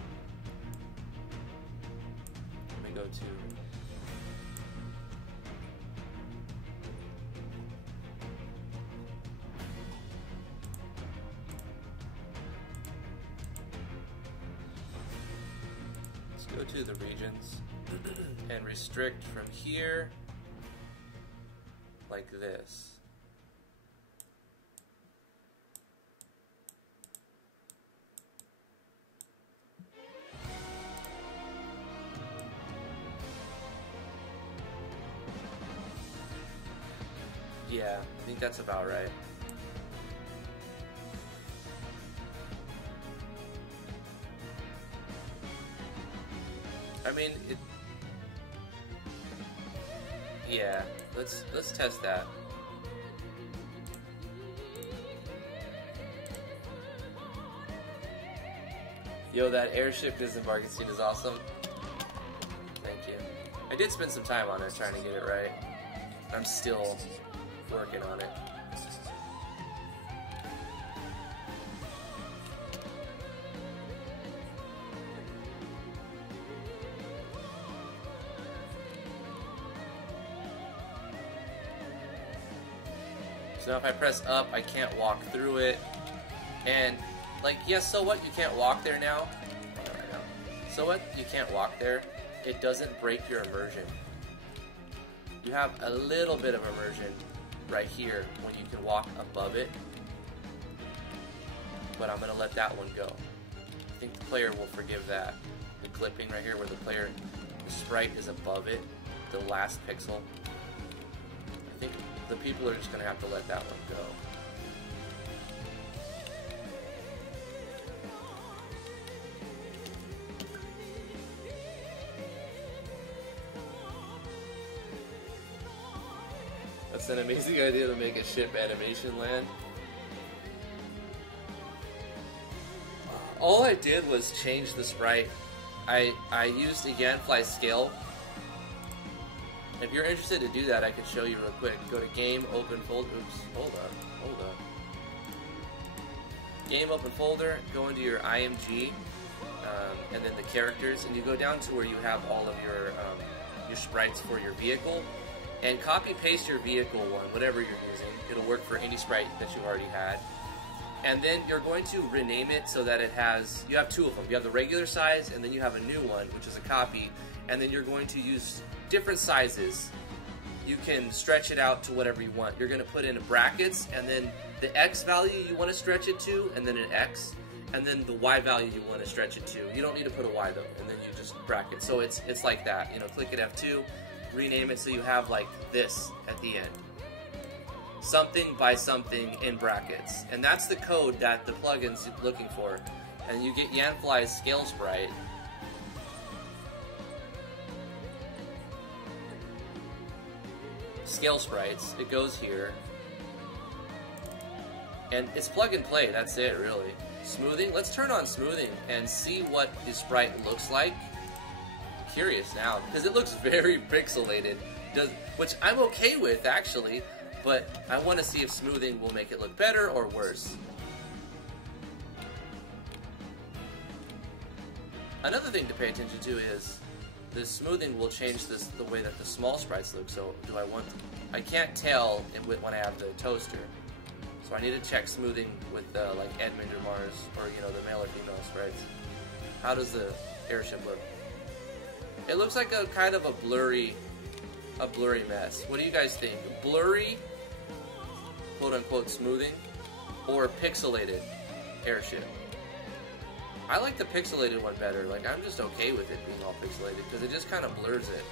Let me go to... Let's go to the regions and restrict from here like this. Yeah, I think that's about right. I mean, yeah, let's test that. Yo, that airship disembarking scene is awesome. Thank you. I did spend some time on it trying to get it right. I'm still working on it. So now if I press up, I can't walk through it. And, like, yes, so what? You can't walk there now? So what? You can't walk there. It doesn't break your immersion. You have a little bit of immersion right here when you can walk above it. But I'm going to let that one go. I think the player will forgive that. The clipping right here where the sprite is above it, the last pixel. I think the people are just going to have to let that one go. That's an amazing idea to make a ship animation land. All I did was change the sprite. I used a Ganfly scale. If you're interested to do that, I can show you real quick. Go to Game, Open Folder. Oops, hold up. Game, Open Folder, go into your IMG, and then the characters, and you go down to where you have all of your sprites for your vehicle. And copy paste your vehicle one, whatever you're using. It'll work for any sprite that you already had. And then you're going to rename it so that it has, you have two of them. You have the regular size and then you have a new one, which is a copy. And then you're going to use different sizes. You can stretch it out to whatever you want. You're going to put in brackets and then the X value you want to stretch it to and then an X. and then the Y value you want to stretch it to. You don't need to put a Y though, and then you just bracket. So it's like that. You know, click at F2, rename it so you have like this at the end. Something by something in brackets. And that's the code that the plugin's looking for. And you get Yanfly's scale sprite. Scale sprites, it goes here. And it's plug and play, that's it really. Smoothing, let's turn on smoothing and see what the sprite looks like. Curious now, because it looks very pixelated, which I'm okay with actually, but I want to see if smoothing will make it look better or worse. Another thing to pay attention to is the smoothing will change the way that the small sprites look. So I can't tell when I have the toaster. So I need to check smoothing with like Edmund or Mars, or you know, the male or female sprites. How does the airship look? It looks like a kind of a blurry mess. What do you guys think? Blurry, quote unquote, smoothing, or pixelated airship? I like the pixelated one better. Like, I'm just okay with it being all pixelated because it just kind of blurs it.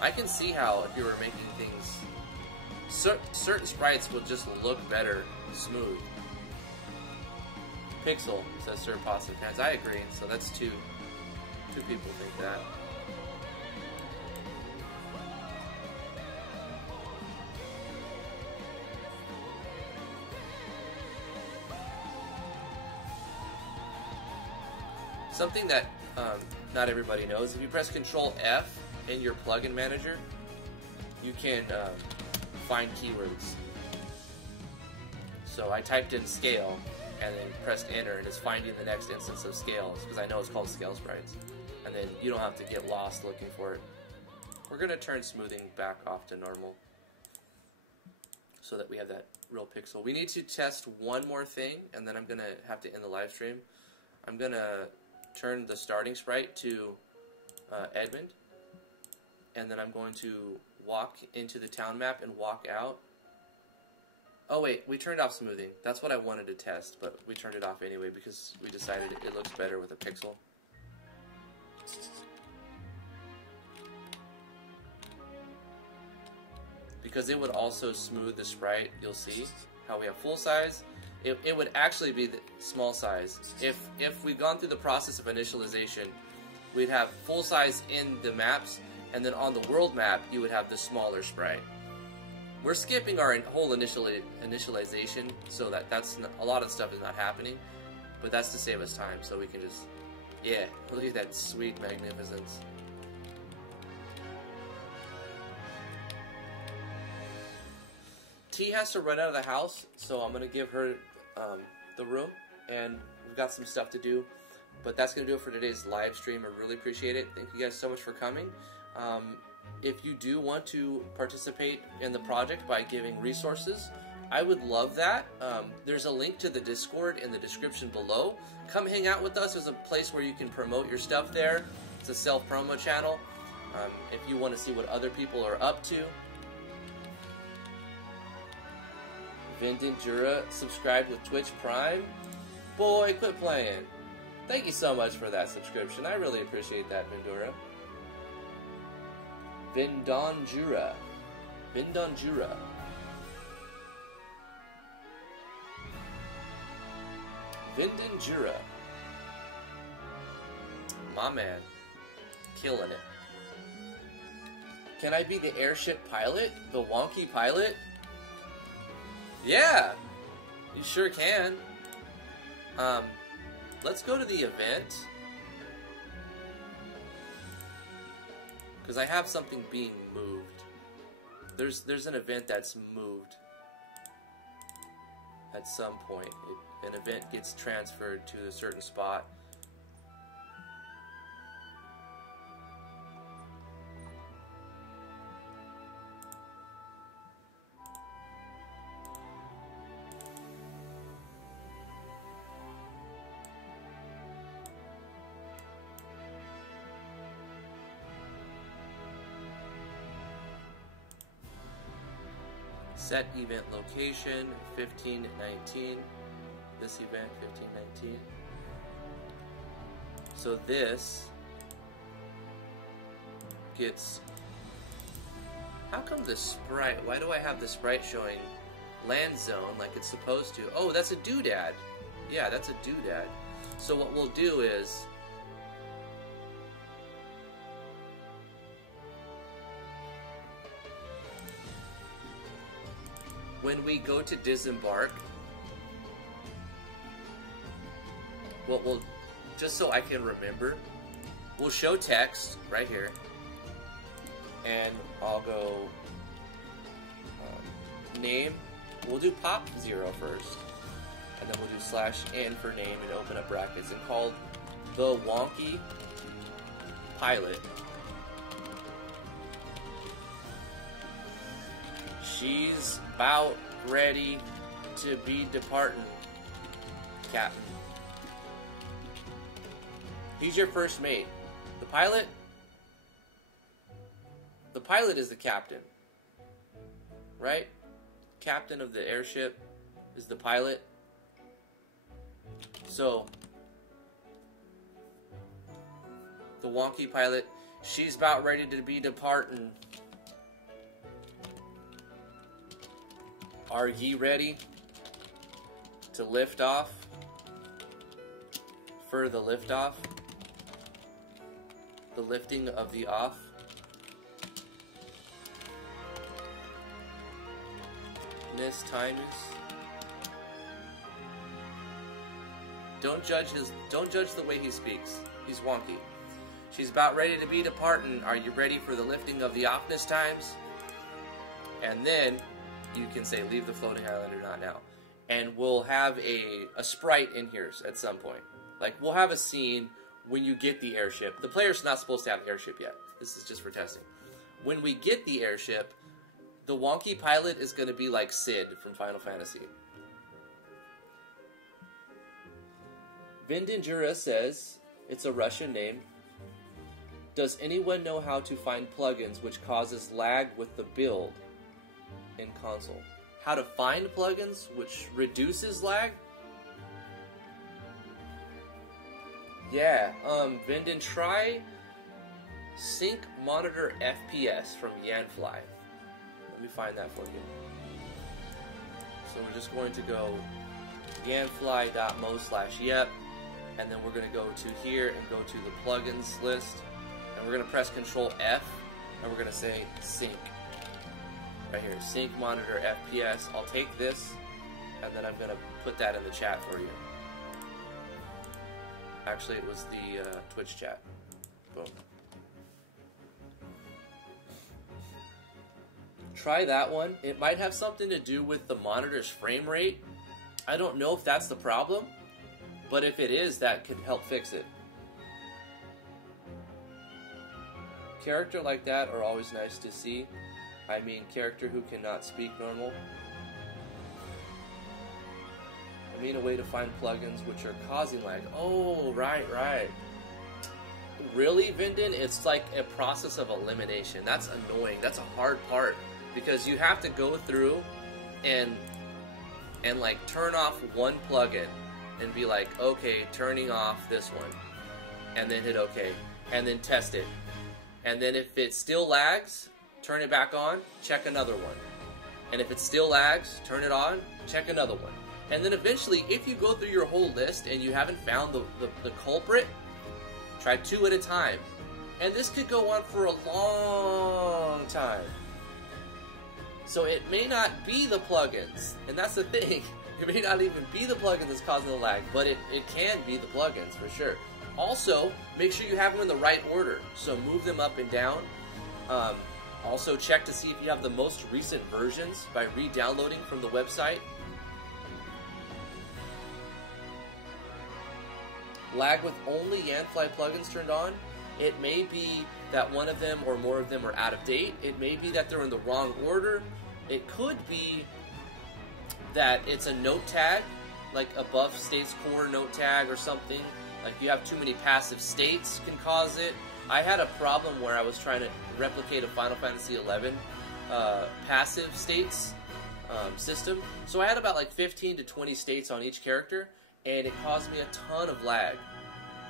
I can see how if you were making things, certain sprites will just look better smooth. Pixel says Sir Positive Hands. I agree. So that's two people think that. Something that not everybody knows, if you press Control F in your plugin manager, you can find keywords. So I typed in scale and then pressed enter, and it's finding the next instance of scales, because I know it's called scale sprites. And then you don't have to get lost looking for it. We're going to turn smoothing back off to normal so that we have that real pixel. We need to test one more thing, and then I'm going to have to end the live stream. I'm going to turn the starting sprite to Edmund, and then I'm going to walk into the town map and walk out. Oh wait, we turned off smoothing. That's what I wanted to test, but we turned it off anyway because we decided it looks better with a pixel. Because it would also smooth the sprite. You'll see how we have full size. It would actually be the small size. If we'd gone through the process of initialization, we'd have full size in the maps, and then on the world map, you would have the smaller sprite. We're skipping our whole initialization, so that's not, a lot of stuff is not happening, but that's to save us time, so we can just, yeah, look at that sweet magnificence. T has to run out of the house, so I'm going to give her the room, and we've got some stuff to do, but that's going to do it for today's live stream. I really appreciate it. Thank you guys so much for coming. If you do want to participate in the project by giving resources, I would love that. There's a link to the Discord in the description below. Come hang out with us. There's a place where you can promote your stuff there. It's a self-promo channel. If you want to see what other people are up to. Vindendura subscribed with Twitch Prime. Boy, quit playing. Thank you so much for that subscription. I really appreciate that, Vindura. Vindonjura. Vindonjura. Vindonjura. My man. Killing it. Can I be the airship pilot? The wonky pilot? Yeah, you sure can. Let's go to the event, because I have something being moved. There's an event that's moved at some point. An event gets transferred to a certain spot. Set event location 1519. this event, 1519. So this gets... How come the sprite... Why do I have the sprite showing land zone like it's supposed to? Oh, that's a doodad. Yeah, that's a doodad. So what we'll do is... when we go to disembark, what we'll, just so I can remember, we'll show text right here, and I'll go name. We'll do pop 0 first, and then we'll do /n for name and open up brackets and call the wonky pilot. She's about ready to be departing, Captain. He's your first mate. The pilot? The pilot is the captain. Right? Captain of the airship is the pilot. So, the wonky pilot, she's about ready to be departing. Are ye ready to lift off for the liftoff? The lifting of the off? Miss Timus. Don't judge the way he speaks. He's wonky. She's about ready to be departing. Are you ready for the lifting of the offness times? And then you can say, leave the floating island or not now. And we'll have a sprite in here at some point. Like, we'll have a scene when you get the airship. The player's not supposed to have the airship yet. This is just for testing. When we get the airship, the wonky pilot is going to be like Sid from Final Fantasy. Vindinjura says, it's a Russian name. Does anyone know how to find plugins which causes lag with the build in console? How to find plugins which reduces lag? Yeah, Vindin, try Sync Monitor FPS from Yanfly. Let me find that for you. So we're just going to go yanfly.mo/yep, and then we're going to go to here and go to the plugins list, and we're going to press Control F, and we're going to say sync. Right here, Sync Monitor FPS. I'll take this, and then I'm going to put that in the chat for you. Actually, it was the Twitch chat. Boom. Try that one. It might have something to do with the monitor's frame rate. I don't know if that's the problem, but if it is, that could help fix it. Character like that are always nice to see. I mean, character who cannot speak normal. I mean, a way to find plugins which are causing lag. Oh, right. Really, Vindin? It's like a process of elimination. That's annoying. That's a hard part. Because you have to go through and like turn off one plugin and be like, okay, turning off this one. And then hit OK. And then test it. And then if it still lags, turn it back on, check another one. And if it still lags, turn it on, check another one. And then eventually, if you go through your whole list and you haven't found the culprit, try 2 at a time. And this could go on for a long time. So it may not be the plugins, and that's the thing. It may not even be the plugins that's causing the lag, but it can be the plugins for sure. Also, make sure you have them in the right order. So move them up and down. Also check to see if you have the most recent versions by re-downloading from the website. Lag with only Yanfly plugins turned on. It may be that one of them or more of them are out of date. It may be that they're in the wrong order. It could be that it's a note tag, like above states core note tag or something. Like you have too many passive states can cause it. I had a problem where I was trying to replicate a Final Fantasy XI passive states system. So I had about like 15 to 20 states on each character, and it caused me a ton of lag.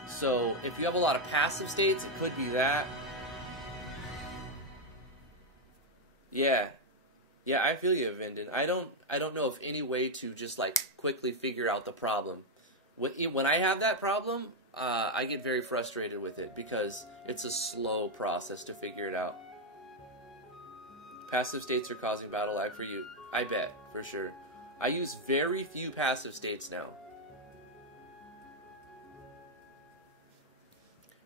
So if you have a lot of passive states, it could be that. Yeah, I feel you, Vinden. I don't know of any way to just like quickly figure out the problem. When I have that problem, I get very frustrated with it because it's a slow process to figure it out. Passive states are causing battle lag for you. I bet, for sure. I use very few passive states now.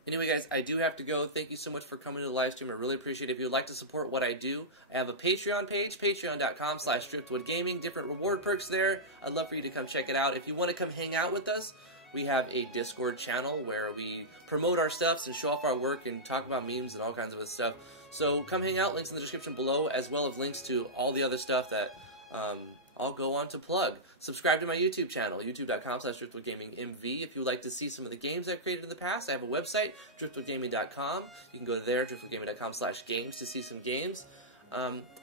Anyway, guys, I do have to go. Thank you so much for coming to the live stream. I really appreciate it. If you would like to support what I do, I have a Patreon page, patreon.com/driftwoodgaming. Different reward perks there. I'd love for you to come check it out. If you want to come hang out with us, we have a Discord channel where we promote our stuff and show off our work and talk about memes and all kinds of other stuff. So come hang out. Links in the description below, as well as links to all the other stuff that I'll go on to plug. Subscribe to my YouTube channel, youtube.com/driftwoodgamingmv. If you would like to see some of the games I've created in the past, I have a website, driftwoodgaming.com. You can go there, driftwoodgaming.com/games, to see some games.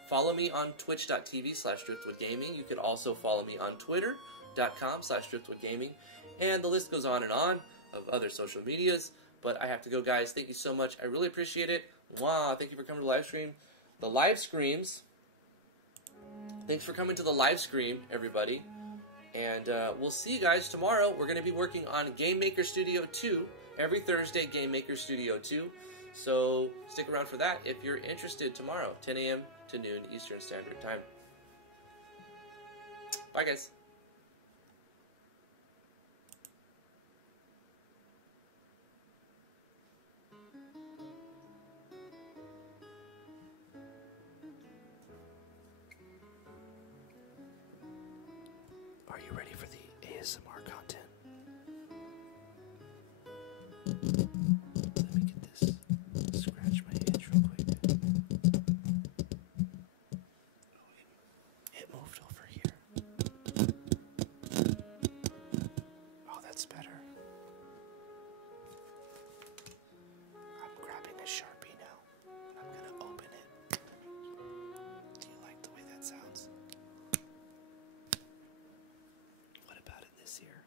Follow me on twitch.tv/driftwoodgaming. You could also follow me on twitter.com/driftwoodgaming. And the list goes on and on of other social medias. But I have to go, guys. Thank you so much. I really appreciate it. Wow, thank you for coming to the live stream. The live streams. Thanks for coming to the live stream, everybody. And we'll see you guys tomorrow. We're going to be working on GameMaker Studio 2. Every Thursday, GameMaker Studio 2. So stick around for that if you're interested tomorrow, 10 a.m. to noon Eastern Standard Time. Bye, guys. Are you ready for the ASMR content? Let me get this. Scratch my itch real quick. Oh, it moved over here. Oh, that's better. I'm grabbing a Sharpie now. I'm gonna open it. Do you like the way that sounds? What about in this ear?